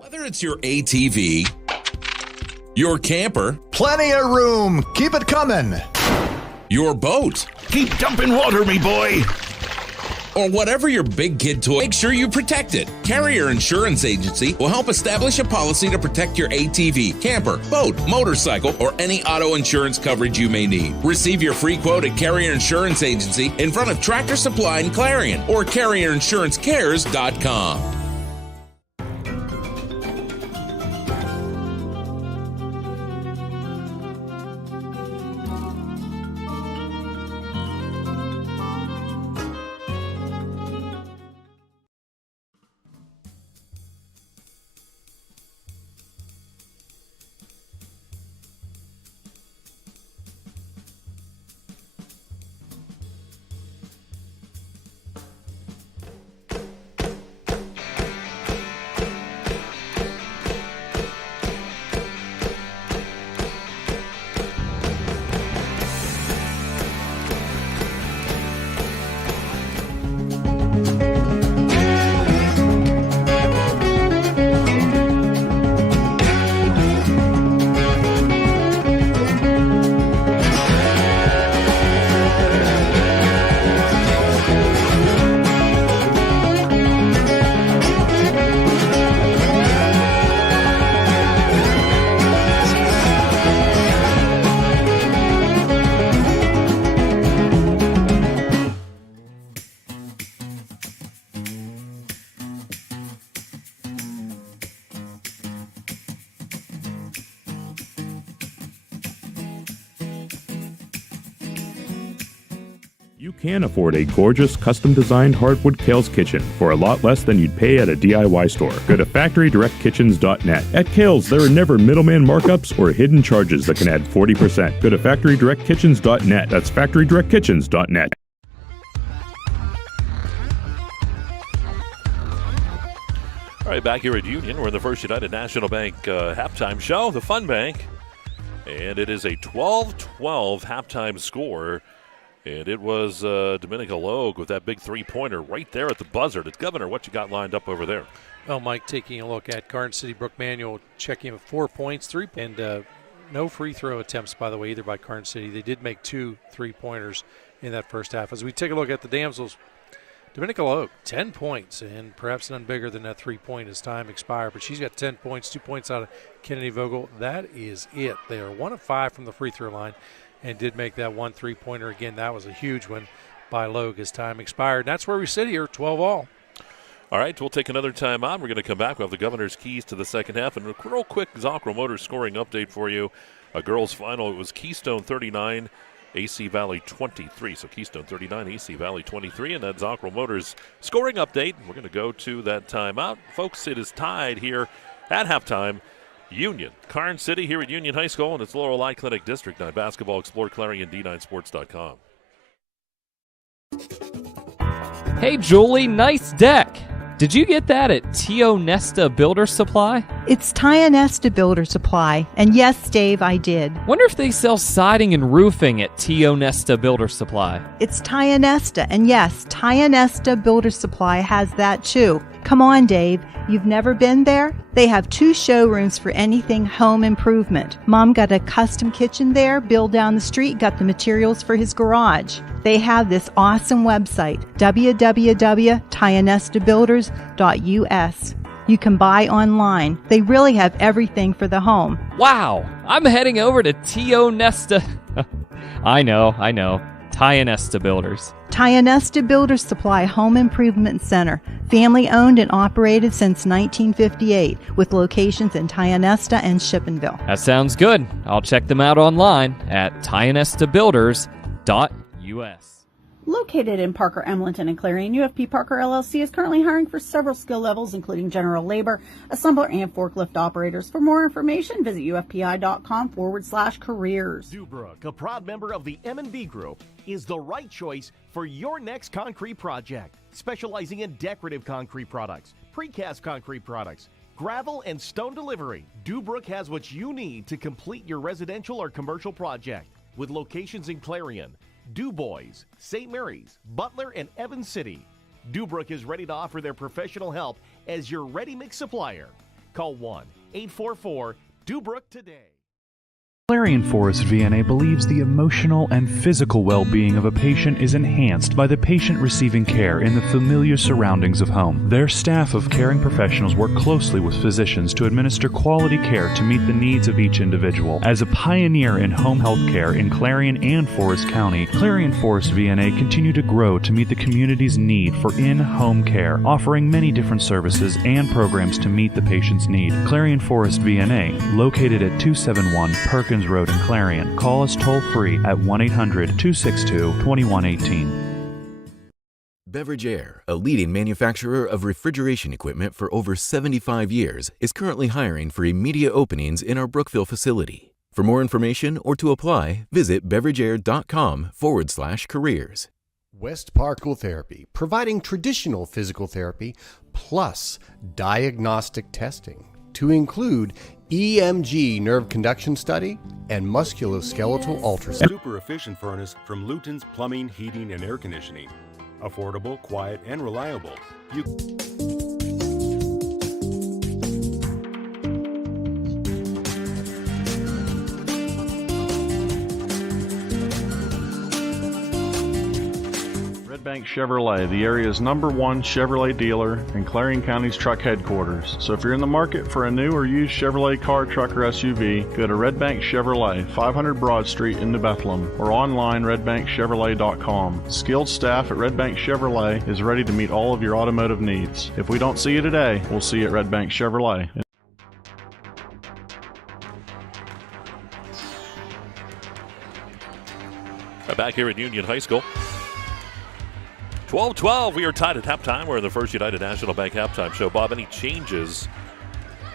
Whether it's your ATV, your camper, plenty of room. Keep it coming. Your boat, keep dumping water, me boy. Or whatever your big kid toy, make sure you protect it. Carrier Insurance Agency will help establish a policy to protect your ATV, camper, boat, motorcycle, or any auto insurance coverage you may need. Receive your free quote at Carrier Insurance Agency in front of Tractor Supply and Clarion or CarrierInsuranceCares.com. You can afford a gorgeous, custom-designed hardwood Kales kitchen for a lot less than you'd pay at a DIY store. Go to FactoryDirectKitchens.net. At Kales, there are never middleman markups or hidden charges that can add 40%. Go to FactoryDirectKitchens.net. That's FactoryDirectKitchens.net. All right, back here at Union, we're in the First United National Bank halftime show, the Fun Bank. And it is a 12-12 halftime score. And it was Dominica Logue with that big three-pointer right there at the buzzer. Governor, what you got lined up over there? Well, Mike, taking a look at Karns City Brook Manual, checking with 4 points, and no free throw attempts, by the way, either by Karns City. They did make 2 3-pointers in that first half. As we take a look at the Damsels, Dominica Logue, 10 points, and perhaps none bigger than that 3-point as time expired. But she's got 10 points, 2 points out of Kennedy Vogel. That is it. They are 1 of 5 from the free throw line and did make that 1 3-pointer. Again, that was a huge one by Logue as time expired. And that's where we sit here, 12-all. All right, we'll take another timeout. We're going to come back. We'll have the Governor's keys to the second half. And a real quick Zockrell Motors scoring update for you. A girls' final, it was Keystone 39, AC Valley 23. So Keystone 39, AC Valley 23. And that Zockrell Motors scoring update. We're going to go to that timeout. Folks, it is tied here at halftime. Union, Karns City here at Union High School, and it's Laurel Eye Clinic District 9 basketball. Explore Clarion, D9Sports.com. Hey, Julie, nice deck. Did you get that at Tio Nesta Builder Supply? It's Tio Nesta Builder Supply, and yes, Dave, I did. Wonder if they sell siding and roofing at Tio Nesta Builder Supply. It's Tio Nesta, and yes, Tio Nesta Builder Supply has that too. Come on, Dave. You've never been there? They have 2 showrooms for anything home improvement. Mom got a custom kitchen there. Bill down the street got the materials for his garage. They have this awesome website, www.tionestabuilders.us. You can buy online. They really have everything for the home. Wow, I'm heading over to Tio Nesta. I know. Tio Nesta Builders. Tionesta Builder Supply Home Improvement Center, family owned and operated since 1958, with locations in Tionesta and Shippenville. That sounds good. I'll check them out online at tionestabuilders.us. Located in Parker, Emlenton, and Clarion, UFP Parker LLC is currently hiring for several skill levels, including general labor, assembler, and forklift operators. For more information, visit ufpi.com/careers. Dubrook, a proud member of the M&B Group, is the right choice for your next concrete project. Specializing in decorative concrete products, precast concrete products, gravel, and stone delivery, Dubrook has what you need to complete your residential or commercial project. With locations in Clarion, DuBois, St. Mary's, Butler, and Evans City, Dubrook is ready to offer their professional help as your ready-mix supplier. Call 1-844-DUBROOK today. Clarion Forest VNA believes the emotional and physical well-being of a patient is enhanced by the patient receiving care in the familiar surroundings of home. Their staff of caring professionals work closely with physicians to administer quality care to meet the needs of each individual. As a pioneer in home health care in Clarion and Forest County, Clarion Forest VNA continue to grow to meet the community's need for in-home care, offering many different services and programs to meet the patient's need. Clarion Forest VNA, located at 271 Perkins Road in Clarion. Call us toll-free at 1-800-262-2118. Beverage Air, a leading manufacturer of refrigeration equipment for over 75 years, is currently hiring for immediate openings in our Brookville facility. For more information or to apply, visit beverageair.com/careers. West Park Therapy, providing traditional physical therapy plus diagnostic testing to include EMG nerve conduction study and musculoskeletal ultrasound. Super efficient furnace from Luton's Plumbing, Heating, and Air Conditioning. Affordable, quiet, and reliable. Red Bank Chevrolet, the area's #1 Chevrolet dealer and Clarion County's truck headquarters. So if you're in the market for a new or used Chevrolet car, truck, or SUV, go to Red Bank Chevrolet, 500 Broad Street in New Bethlehem, or online redbankchevrolet.com. Skilled staff at Red Bank Chevrolet is ready to meet all of your automotive needs. If we don't see you today, we'll see you at Red Bank Chevrolet. Back here at Union High School. 12-12, we are tied at halftime. We're in the First United National Bank halftime show. Bob, any changes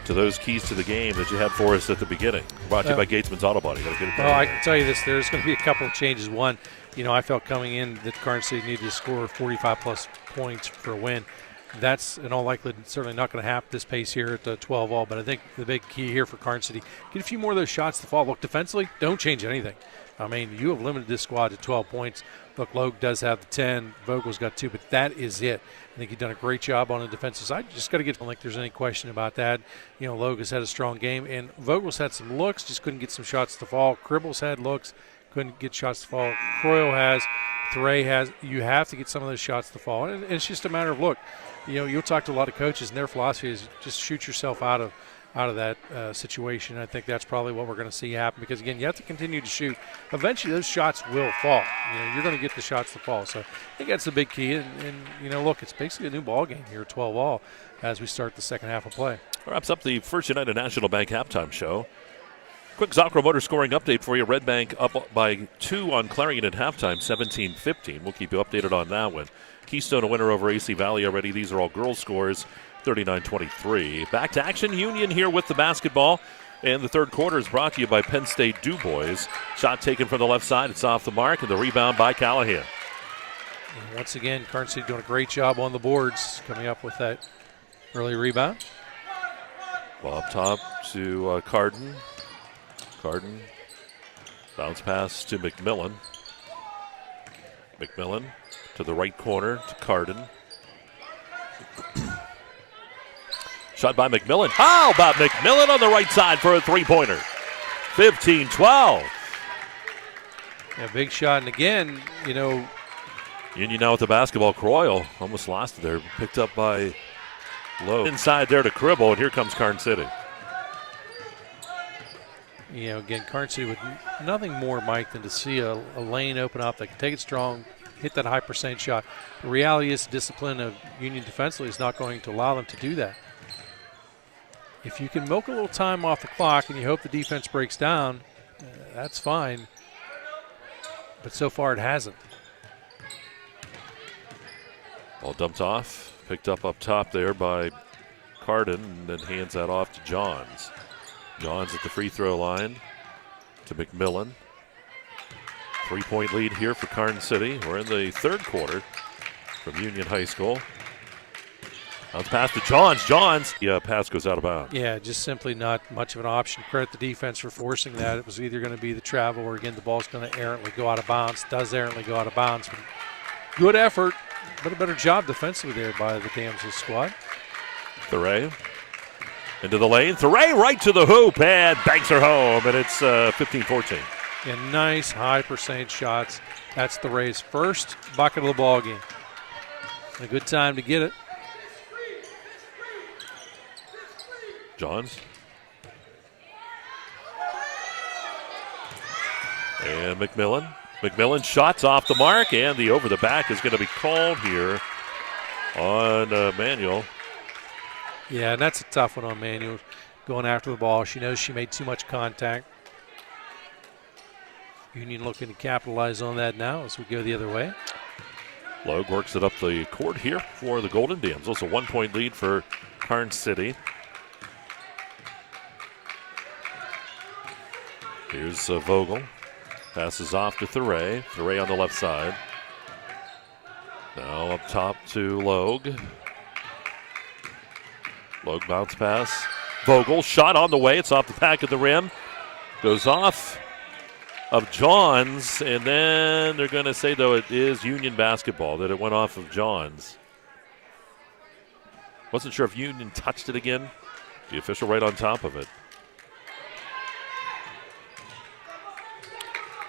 to those keys to the game that you had for us at the beginning? Brought to you by Gatesman's Auto Body. Well, I can tell you this, there's going to be a couple of changes. One, I felt coming in that Karns City needed to score 45-plus points for a win. That's in all likelihood certainly not going to happen this pace here at 12-all, but I think the big key here for Karns City, get a few more of those shots to fall. Look, defensively, don't change anything. I mean, you have limited this squad to 12 points. Look, Logue does have the 10. Vogel's got 2, but that is it. I think he's done a great job on the defensive side. Just got to get, like there's any question about that. Logue has had a strong game, and Vogel's had some looks, just couldn't get some shots to fall. Cribble's had looks, couldn't get shots to fall. Croyle has, Thray has. You have to get some of those shots to fall, and it's just a matter of, look, you'll talk to a lot of coaches, and their philosophy is just shoot yourself out of that situation. I think that's probably what we're going to see happen because, again, you have to continue to shoot. Eventually, those shots will fall. You're going to get the shots to fall. So I think that's the big key. And look, it's basically a new ball game here, 12-all, as we start the second half of play. Wraps up the First United National Bank halftime show. Quick Zocro Motor scoring update for you. Red Bank up by 2 on Clarion at halftime, 17-15. We'll keep you updated on that one. Keystone a winner over AC Valley already. These are all girls' scores. 39-23. Back to action. Union here with the basketball. And the third quarter is brought to you by Penn State DuBois. Shot taken from the left side. It's off the mark. And the rebound by Callahan. And once again, Karns City doing a great job on the boards, coming up with that early rebound. Well, up top to Carden. Carden. Bounce pass to McMillan. McMillan to the right corner to Carden. Shot by McMillan. How about McMillan on the right side for a three-pointer? 15-12. Yeah, big shot. And again, Union now with the basketball. Croyle almost lost it there. Picked up by Lowe. Inside there to Cribble, and here comes Karns City. Again, Karns City with nothing more, Mike, than to see a lane open up. They can take it strong, hit that high percent shot. The reality is the discipline of Union defensively is not going to allow them to do that. If you can milk a little time off the clock and you hope the defense breaks down, that's fine. But so far it hasn't. Ball dumped off, picked up top there by Carden, and then hands that off to Johns. Johns at the free throw line to McMillan. 3-point lead here for Karns City. We're in the third quarter from Union High School. Bounce pass to Johns. Johns, pass goes out of bounds. Yeah, just simply not much of an option. Credit the defense for forcing that. It was either going to be the travel or, again, the ball's going to errantly go out of bounds. Does errantly go out of bounds. But good effort, but a better job defensively there by the Damsels squad. Thuray into the lane. Thuray right to the hoop and banks her home, and it's 15-14. Yeah, nice high percentage shots. That's Thuray's first bucket of the ball game. A good time to get it. Johns. And McMillan. McMillan shots off the mark, and the over the back is going to be called here on Manuel. Yeah, and that's a tough one on Manuel, going after the ball. She knows she made too much contact. Union looking to capitalize on that now as we go the other way. Logue works it up the court here for the Golden Damsels. A 1-point lead for Karns City. Here's Vogel. Passes off to Thuray. Thuray on the left side. Now up top to Logue. Logue bounce pass. Vogel shot on the way. It's off the back of the rim. Goes off of Johns. And then they're going to say, though, it is Union basketball, that it went off of Johns. Wasn't sure if Union touched it again. The official right on top of it.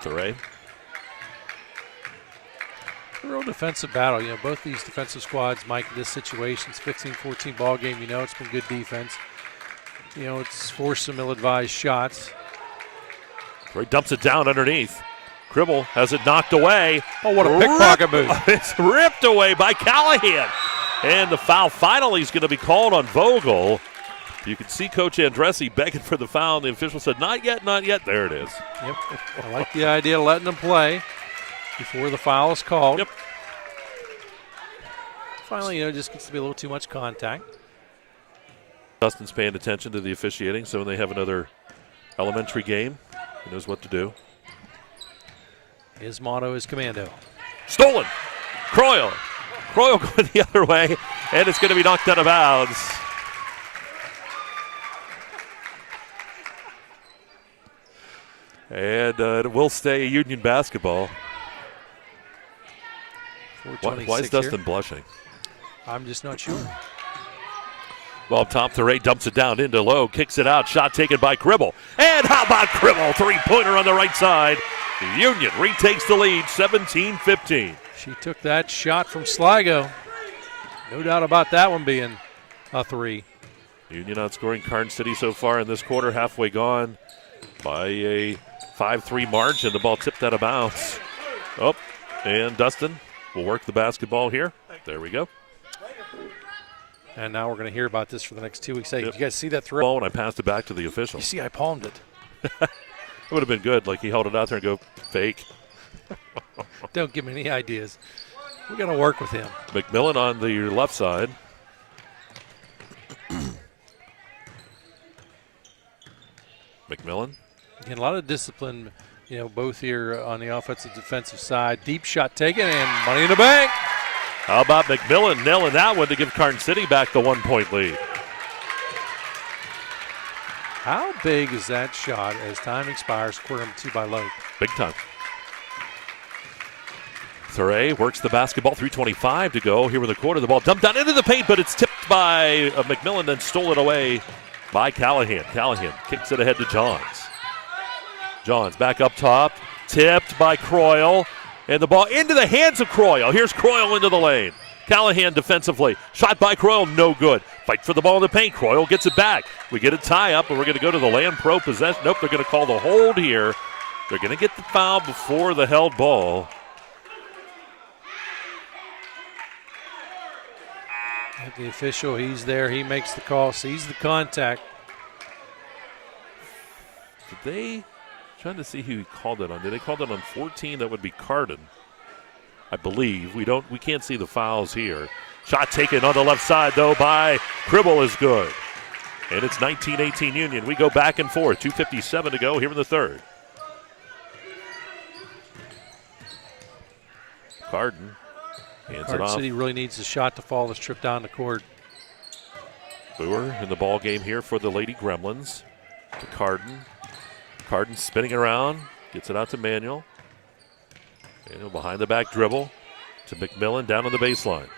Thuray. A real defensive battle. You know, both these defensive squads, Mike, in this situation, it's 15-14 ball game. You know, it's been good defense. You know, it's forced some ill-advised shots. Thuray dumps it down underneath. Cribble has it knocked away. Oh, what a pickpocket move. It's ripped away by Callahan. And the foul finally is going to be called on Vogel. You can see Coach Andressi begging for the foul, and the official said, not yet, not yet. There it is. Yep. I like the idea of letting them play before the foul is called. Yep. Finally, you know, just gets to be a little too much contact. Dustin's paying attention to the officiating, so when they have another elementary game, he knows what to do. His motto is commando. Stolen. Croyle. Croyle going the other way, and it's going to be knocked out of bounds. And it will stay Union basketball. Why is Dustin blushing? I'm just not sure. Well, up top, Thuray dumps it down into low, kicks it out, shot taken by Cribble. And how about Cribble? Three-pointer on the right side. Union retakes the lead, 17-15. She took that shot from Sligo. No doubt about that one being a three. Union outscoring Karns City so far in this quarter, halfway gone by a 5-3 margin. The ball tipped out of bounds. Oh, and Dustin will work the basketball here. There we go. And now we're going to hear about this for the next 2 weeks. Hey, did you guys see that throw? And I passed it back to the official. You see, I palmed it. It would have been good. Like he held it out there and go, fake. Don't give me any ideas. We're going to work with him. McMillan on the left side. McMillan. Again, a lot of discipline, you know, both here on the offensive defensive side. Deep shot taken and money in the bank. How about McMillan nailing that one to give Karns City back the 1-point lead? How big is that shot as time expires? Quarter number 2 by Logue. Big time. Thuray works the basketball, 3:25 to go here with a quarter. The ball dumped down into the paint, but it's tipped by McMillan, then stolen away by Callahan. Callahan kicks it ahead to Johns. Johns back up top, tipped by Croyle, and the ball into the hands of Croyle. Here's Croyle into the lane. Callahan defensively. Shot by Croyle, no good. Fight for the ball in the paint. Croyle gets it back. We get a tie-up, and we're going to go to the Land Pro possession. Nope, they're going to call the hold here. They're going to get the foul before the held ball. At the official, he's there. He makes the call, sees the contact. Did they, trying to see who he called it on. Did they call it on 14? That would be Carden, I believe. We can't see the fouls here. Shot taken on the left side, though, by Cribble is good. And it's 19-18 Union. We go back and forth. 2:57 to go here in the third. Carden hands it off. City really needs a shot to fall this trip down the court. Boer in the ball game here for the Lady Gremlins. To Carden. Carden spinning around. Gets it out to Manuel. Manuel behind the back dribble to McMillan down on the baseline.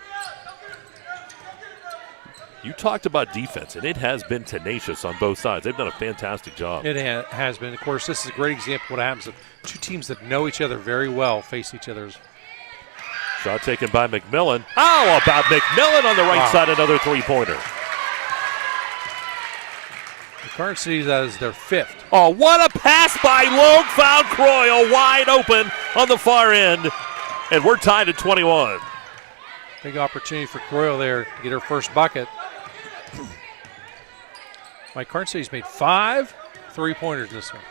You talked about defense, and it has been tenacious on both sides. They've done a fantastic job. It has been. Of course, this is a great example of what happens if two teams that know each other very well face each other. Shot taken by McMillan. How about McMillan on the right side, another three-pointer. The Karns City, that is their fifth. Oh, what a pass by Logue. Found Croyle wide open on the far end, and we're tied at 21. Big opportunity for Croyle there to get her first bucket. Mike Karns City's made 5 3-pointers this one.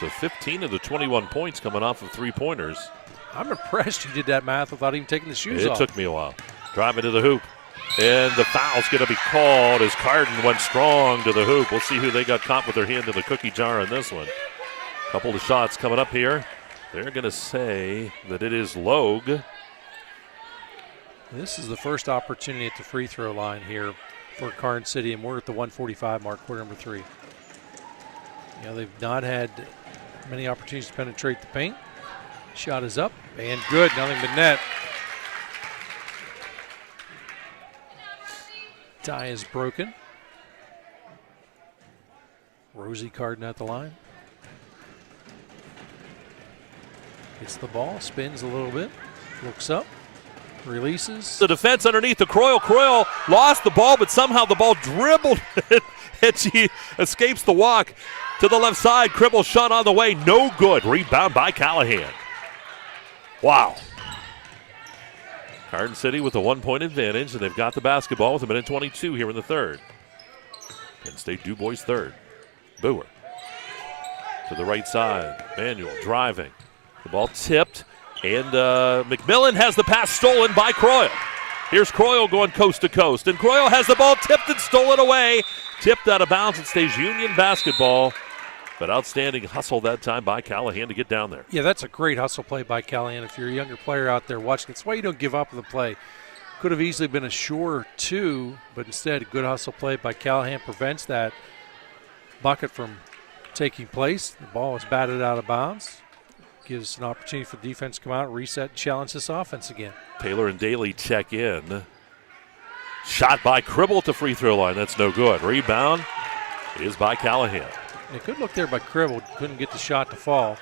So 15 of the 21 points coming off of three-pointers. I'm impressed you did that math without even taking the shoes off. It took me a while. Driving to the hoop. And the foul's going to be called as Carden went strong to the hoop. We'll see who they got caught with their hand in the cookie jar on this one. Couple of shots coming up here. They're going to say that it is Logue. This is the first opportunity at the free throw line here for Karns City, and we're at the 1:45 mark, quarter number 3. You know, they've not had many opportunities to penetrate the paint. Shot is up and good, nothing but net. Tie is broken. Rosie Carden at the line. Gets the ball, spins a little bit, looks up, releases. The defense underneath the Croyle. Croyle lost the ball, but somehow the ball dribbled and she escapes the walk to the left side. Cribble shot on the way, no good. Rebound by Callahan. Wow. Karns City with a 1-point advantage, and they've got the basketball with 1:22 here in the third. Penn State Du Bois third. Boer to the right side. Manuel driving. The ball tipped, and McMillan has the pass stolen by Croyle. Here's Croyle going coast to coast, and Croyle has the ball tipped and stolen away. Tipped out of bounds. It stays Union basketball. But outstanding hustle that time by Callahan to get down there. Yeah, that's a great hustle play by Callahan. If you're a younger player out there watching, that's why you don't give up on the play. Could have easily been a sure 2, but instead a good hustle play by Callahan prevents that bucket from taking place. The ball is batted out of bounds. Gives an opportunity for the defense to come out, reset, challenge this offense again. Taylor and Daly check in. Shot by Cribble at the free throw line. That's no good. Rebound is by Callahan. A good look there by Cribble. Couldn't get the shot to fall.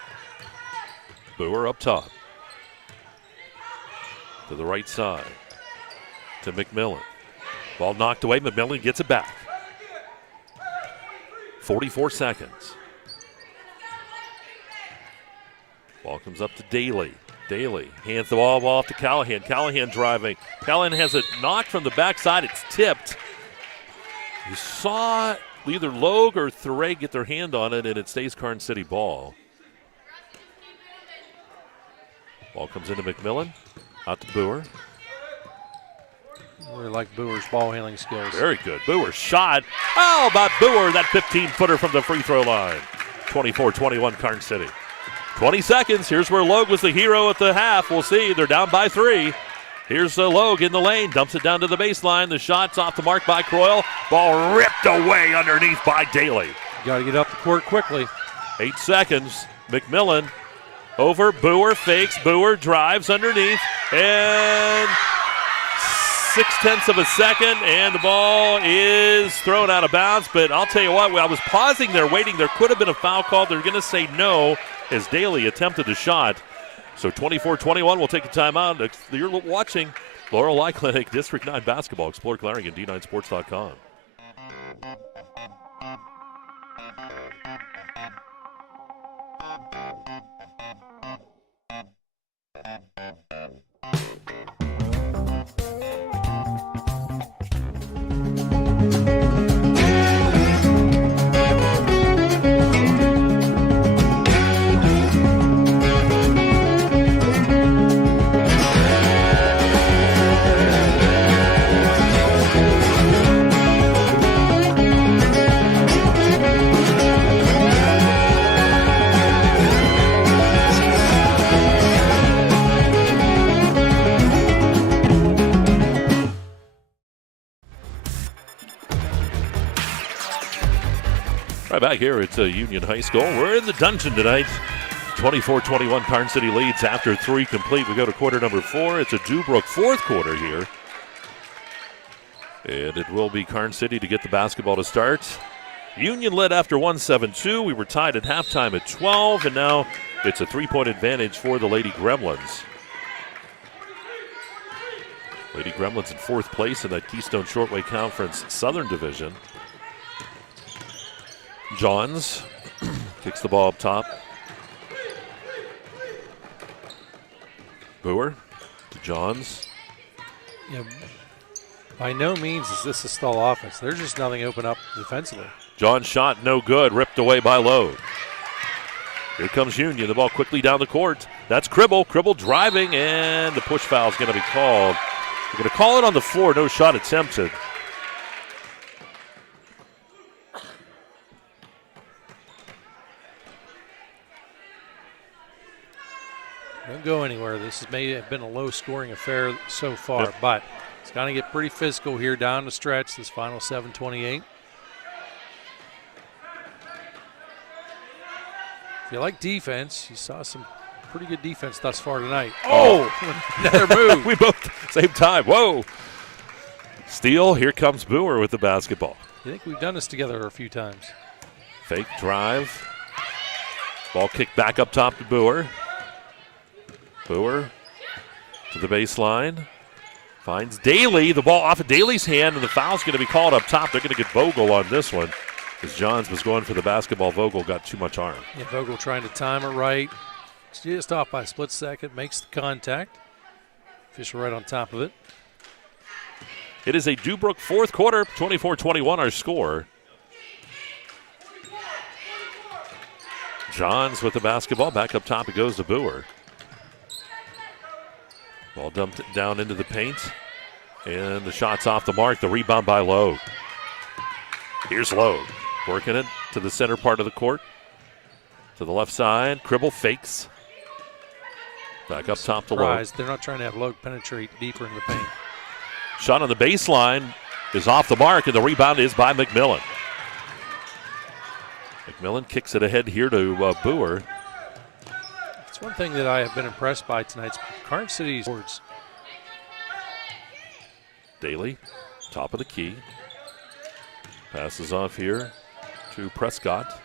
Boer up top. To the right side. To McMillan. Ball knocked away. McMillan gets it back. 44 seconds. Ball comes up to Daly. Daly hands the ball off to Callahan. Callahan driving. Callahan has it knocked from the backside. It's tipped. You saw either Logue or Thuray get their hand on it, and it stays Karns City ball. Ball comes into McMillan. Out to Boer. Really like Boer's ball handling skills. Very good. Boer shot. How about Boer? That 15-footer from the free throw line. 24-21 Karns City. 20 seconds. Here's where Logue was the hero at the half. We'll see. They're down by 3. Here's Logue in the lane. Dumps it down to the baseline. The shot's off the mark by Croyle. Ball ripped away underneath by Daly. Got to get up the court quickly. 8 seconds. McMillan over. Boer fakes. Boer drives underneath. And 0.6 of a second. And the ball is thrown out of bounds. But I'll tell you what, I was pausing there waiting. There could have been a foul call. They're going to say no as Daly attempted the shot. So 24-21, we'll take a timeout. You're watching Laurel Eye Clinic District 9 basketball. Explore Clarion, D9Sports.com. Right back here at Union High School. We're in the dungeon tonight. 24-21, Karns City leads after 3 complete. We go to quarter number 4. It's a Dubrook fourth quarter here. And it will be Karns City to get the basketball to start. Union led after 1-7-2. We were tied at halftime at 12, and now it's a 3-point advantage for the Lady Gremlins. Lady Gremlins in 4th place in that Keystone Shortway Conference Southern Division. Johns kicks the ball up top. Boer to Johns. Yeah, by no means is this a stall offense. There's just nothing open up defensively. John's shot no good, ripped away by Lowe. Here comes Union, the ball quickly down the court. That's Cribble. Cribble driving, and the push foul is going to be called. They're going to call it on the floor, no shot attempted. Don't go anywhere. This may have been a low-scoring affair so far, but it's going to get pretty physical here down the stretch, this final 7:28. If you like defense, you saw some pretty good defense thus far tonight. Oh, another move. We both, same time. Whoa. Steal, here comes Boer with the basketball. I think we've done this together a few times. Fake drive. Ball kicked back up top to Boer. Boer to the baseline. Finds Daly. The ball off of Daly's hand, and the foul's going to be called up top. They're going to get Vogel on this one. As Johns was going for the basketball, Vogel got too much arm. Yeah, Vogel trying to time it right. Just off by a split second, makes the contact. Official right on top of it. It is a Dubrook fourth quarter, 24-21 our score. Johns with the basketball. Back up top it goes to Boer. Ball dumped down into the paint. And the shot's off the mark. The rebound by Lowe. Here's Lowe. Working it to the center part of the court. To the left side. Cribble fakes. Back up top to Lowe. They're not trying to have Lowe penetrate deeper in the paint. Shot on the baseline is off the mark, and the rebound is by McMillan. McMillan kicks it ahead here to Boer. It's one thing that I have been impressed by tonight's Karns City's boards. Daly, top of the key. Passes off here to Prescott.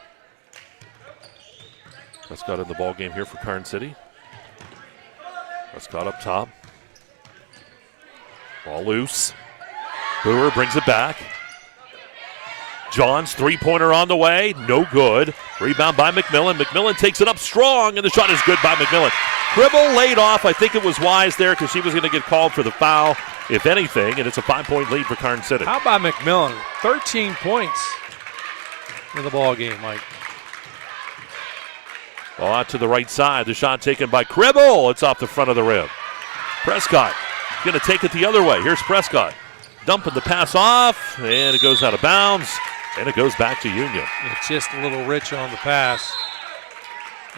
Prescott in the ball game here for Karns City. Prescott up top. Ball loose. Boer brings it back. Johns three-pointer on the way. No good. Rebound by McMillan. McMillan takes it up strong, and the shot is good by McMillan. Cribble laid off. I think it was wise there because she was going to get called for the foul, if anything, and it's a 5-point lead for Karns City. How about McMillan? 13 points in the ball game, Mike. Ball out to the right side. The shot taken by Cribble. It's off the front of the rim. Prescott going to take it the other way. Here's Prescott. Dumping the pass off, and it goes out of bounds, and it goes back to Union. It's just a little rich on the pass.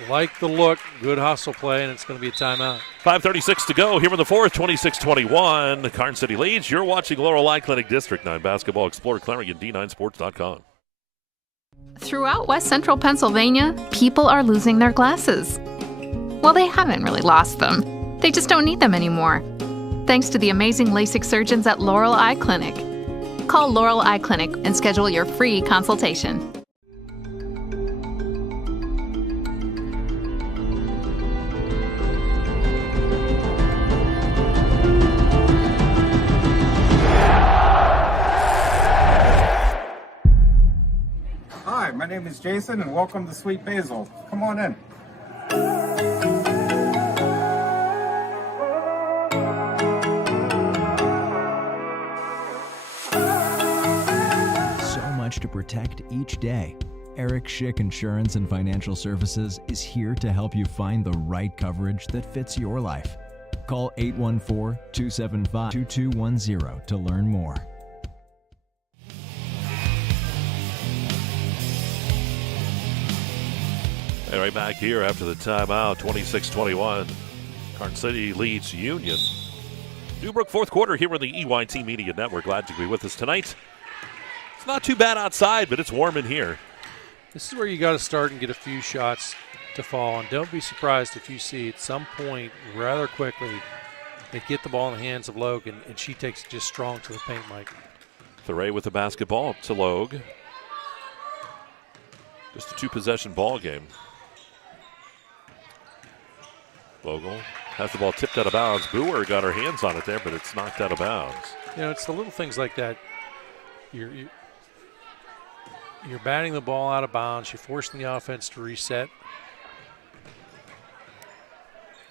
Like the look, good hustle play, and it's going to be a timeout. 5:36 to go here in the fourth, 26-21. The Karns City leads. You're watching Laurel Clinic District 9 basketball. Explore Clarion, D9sports.com. Throughout West Central Pennsylvania, people are losing their glasses. Well, they haven't really lost them. They just don't need them anymore. Thanks to the amazing LASIK surgeons at Laurel Eye Clinic. Call Laurel Eye Clinic and schedule your free consultation. Hi, my name is Jason, and welcome to Sweet Basil. Come on in. To protect each day. Eric Schick Insurance and Financial Services is here to help you find the right coverage that fits your life. Call 814-275-2210 to learn more. And right back here after the timeout, 26-21. Karns City leads Union. Dubrook fourth quarter here on the EYT Media Network. Glad to be with us tonight. Not too bad outside, but it's warm in here. This is where you got to start and get a few shots to fall. And don't be surprised if you see at some point rather quickly they get the ball in the hands of Logan, and she takes it just strong to the paint, Mike. Thuray with the basketball up to Logue. Just a 2-possession ball game. Vogel has the ball tipped out of bounds. Boer got her hands on it there, but it's knocked out of bounds. You know, it's the little things like that. You're batting the ball out of bounds. You're forcing the offense to reset.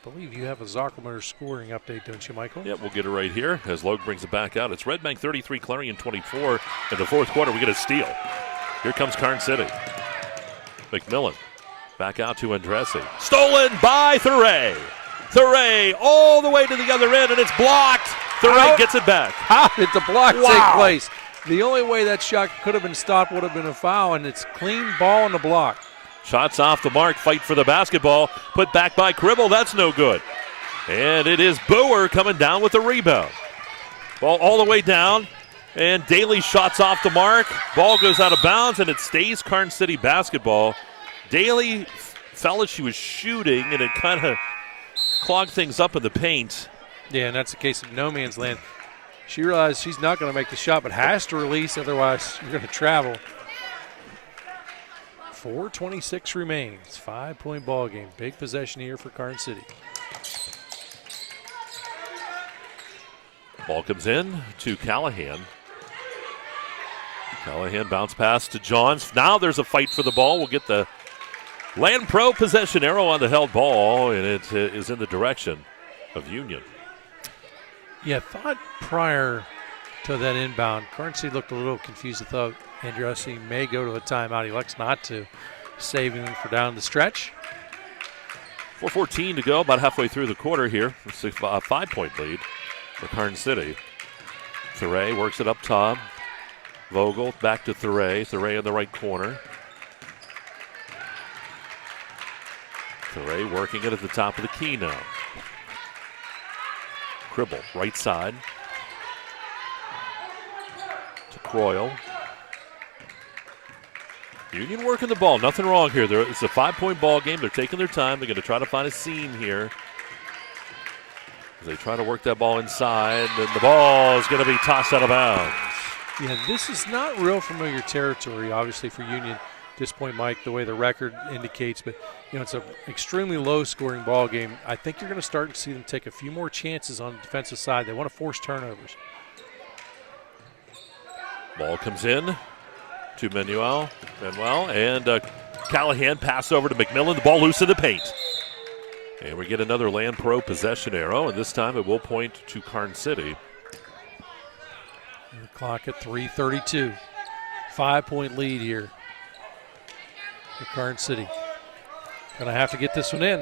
I believe you have a Zockelmeyer scoring update, don't you, Michael? Yeah, we'll get it right here as Logue brings it back out. It's Red Bank 33, Clarion 24. In the fourth quarter, we get a steal. Here comes Karns City. McMillan back out to Andresi. Stolen by Thuray. Thuray all the way to the other end, and it's blocked. Thuray gets it back. How did the block take place? The only way that shot could have been stopped would have been a foul, and it's clean ball on the block. Shots off the mark, fight for the basketball. Put back by Cribble, that's no good. And it is Boer coming down with the rebound. Ball all the way down, and Daly shots off the mark. Ball goes out of bounds, and it stays Karns City basketball. Daly felt as she was shooting, and it kind of clogged things up in the paint. Yeah, and that's a case of no man's land. She realized she's not going to make the shot, but has to release, otherwise you're going to travel. 4:26 remains. 5-point ball game. Big possession here for Karns City. Ball comes in to Callahan. Callahan bounce pass to Johns. Now there's a fight for the ball. We'll get the Land Pro possession arrow on the held ball, and it is in the direction of Union. Yeah, thought prior to that inbound, Karns City looked a little confused. I thought Andresi may go to a timeout. He elects not to, saving him for down the stretch. 4:14 to go, about halfway through the quarter here. It's a 5-point lead for Karns City. Thuray works it up top. Vogel back to Thuray. Thuray in the right corner. Thuray working it at the top of the key now. Cribble, right side. To Croyle. Union working the ball. Nothing wrong here. It's a 5-point ball game. They're taking their time. They're going to try to find a seam here. As they try to work that ball inside, and the ball is going to be tossed out of bounds. Yeah, this is not real familiar territory, obviously, for Union at this point, Mike, the way the record indicates. But, you know, it's an extremely low-scoring ball game. I think you're going to start to see them take a few more chances on the defensive side. They want to force turnovers. Ball comes in to Manuel, and Callahan pass over to McMillan. The ball loose in the paint. And we get another Land Pro possession arrow, and this time it will point to Karns City. And the clock at 3:32. 5-point lead here for Karns City. Gonna have to get this one in.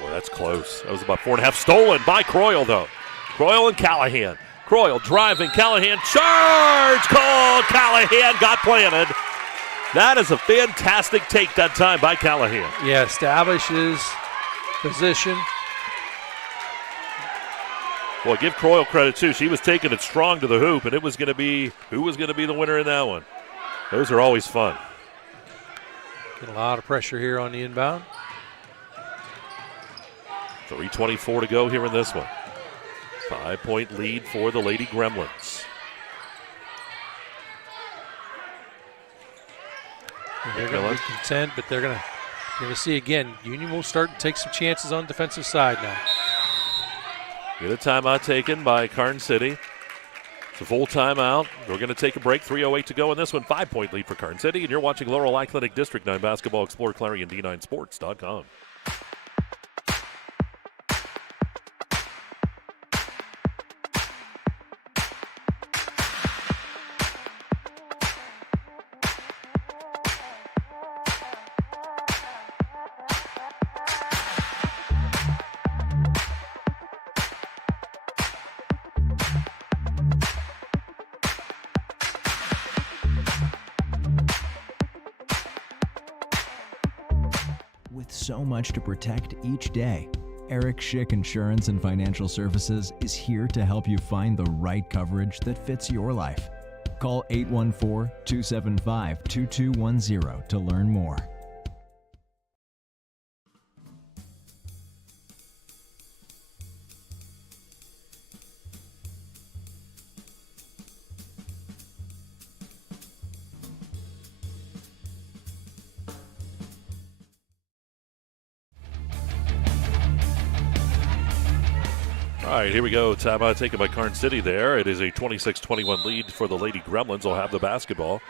Boy, that's close. That was about 4.5. Stolen by Croyle, though. Croyle and Callahan. Croyle driving, Callahan, charge call. Callahan got planted. That is a fantastic take that time by Callahan. Yeah, establishes position. Well, give Croyle credit, too. She was taking it strong to the hoop, and it was going to be, who was going to be the winner in that one? Those are always fun. Get a lot of pressure here on the inbound. 3:24 to go here in this one. 5-point lead for the Lady Gremlins. They're going to be content, but they're going to see again. Union will start to take some chances on the defensive side now. Get a timeout taken by Karns City. It's a full timeout. We're going to take a break. 3:08 to go in this one. 5-point lead for Karns City, and you're watching Laurel Eye Clinic District 9 basketball. Explore Clarion D9Sports.com. With so much to protect each day, Eric Schick Insurance and Financial Services is here to help you find the right coverage that fits your life. Call 814-275-2210 to learn more. All right, here we go. Timeout taken by Karns City there. It is a 26-21 lead for the Lady Gremlins. Will have the basketball.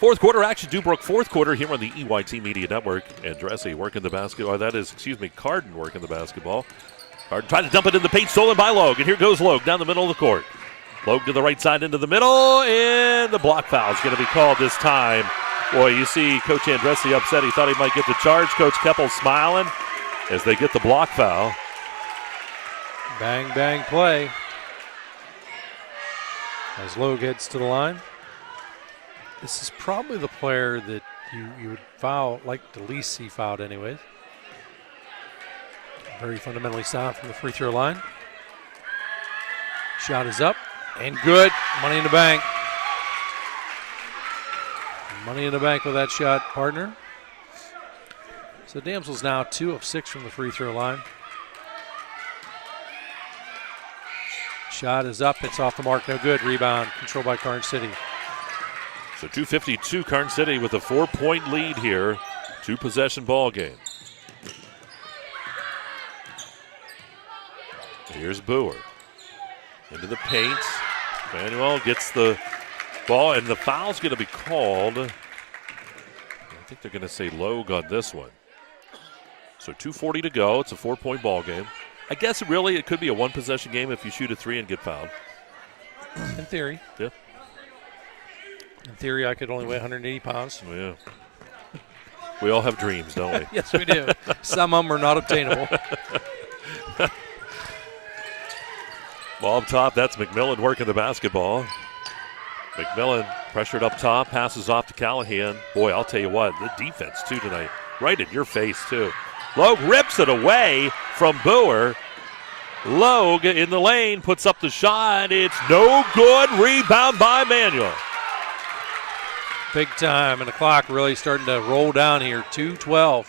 Fourth quarter action, Dubrook. Fourth quarter here on the EYT Media Network. Andressi working the basketball. Carden working the basketball. Carden trying to dump it in the paint, stolen by Logue. And here goes Logue down the middle of the court. Logue to the right side into the middle, and the block foul is going to be called this time. Boy, you see Coach Andressi upset. He thought he might get the charge. Coach Keppel smiling as they get the block foul. Bang, bang play. As Logue heads to the line. This is probably the player that you would foul, like to least see fouled anyways. Very fundamentally sound from the free throw line. Shot is up and good. Money in the bank. Money in the bank with that shot, partner. So Damsel's now 2 of 6 from the free throw line. Shot is up. It's off the mark. No good. Rebound. Controlled by Karns City. So 2:52, Karns City with a 4-point lead here. 2-possession ball game. Here's Boer. Into the paint. Manuel gets the ball, and the foul's going to be called. I think they're going to say Logue on this one. So 2:40 to go. It's a 4-point ball game. I guess really it could be a 1-possession game if you shoot a 3 and get fouled. In theory. Yeah. In theory, I could only weigh 180 pounds. Oh, yeah. We all have dreams, don't we? Yes, we do. Some of them are not obtainable. Ball up top, that's McMillan working the basketball. McMillan pressured up top, passes off to Callahan. Boy, I'll tell you what, the defense too tonight. Right in your face too. Logue rips it away from Boer. Logue in the lane, puts up the shot. It's no good. Rebound by Manuel. Big time, and the clock really starting to roll down here. 2:12.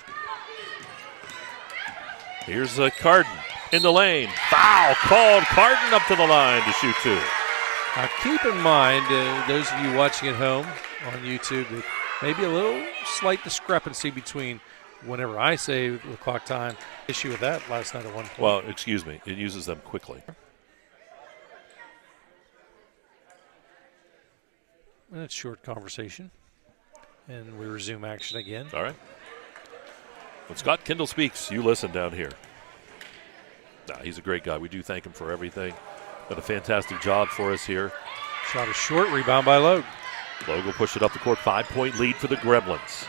Here's Carden in the lane. Foul called. Carden up to the line to shoot 2. Now keep in mind, those of you watching at home on YouTube, that maybe a little slight discrepancy between whenever I say the clock time. Issue with that last night at 1 point. Well, excuse me. It uses them quickly. And it's short conversation. And we resume action again. All right. When Scott Kendall speaks, you listen down here. He's a great guy. We do thank him for everything. Done a fantastic job for us here. Shot is short. Rebound by Logue. Logue will push it up the court. 5-point lead for the Gremlins.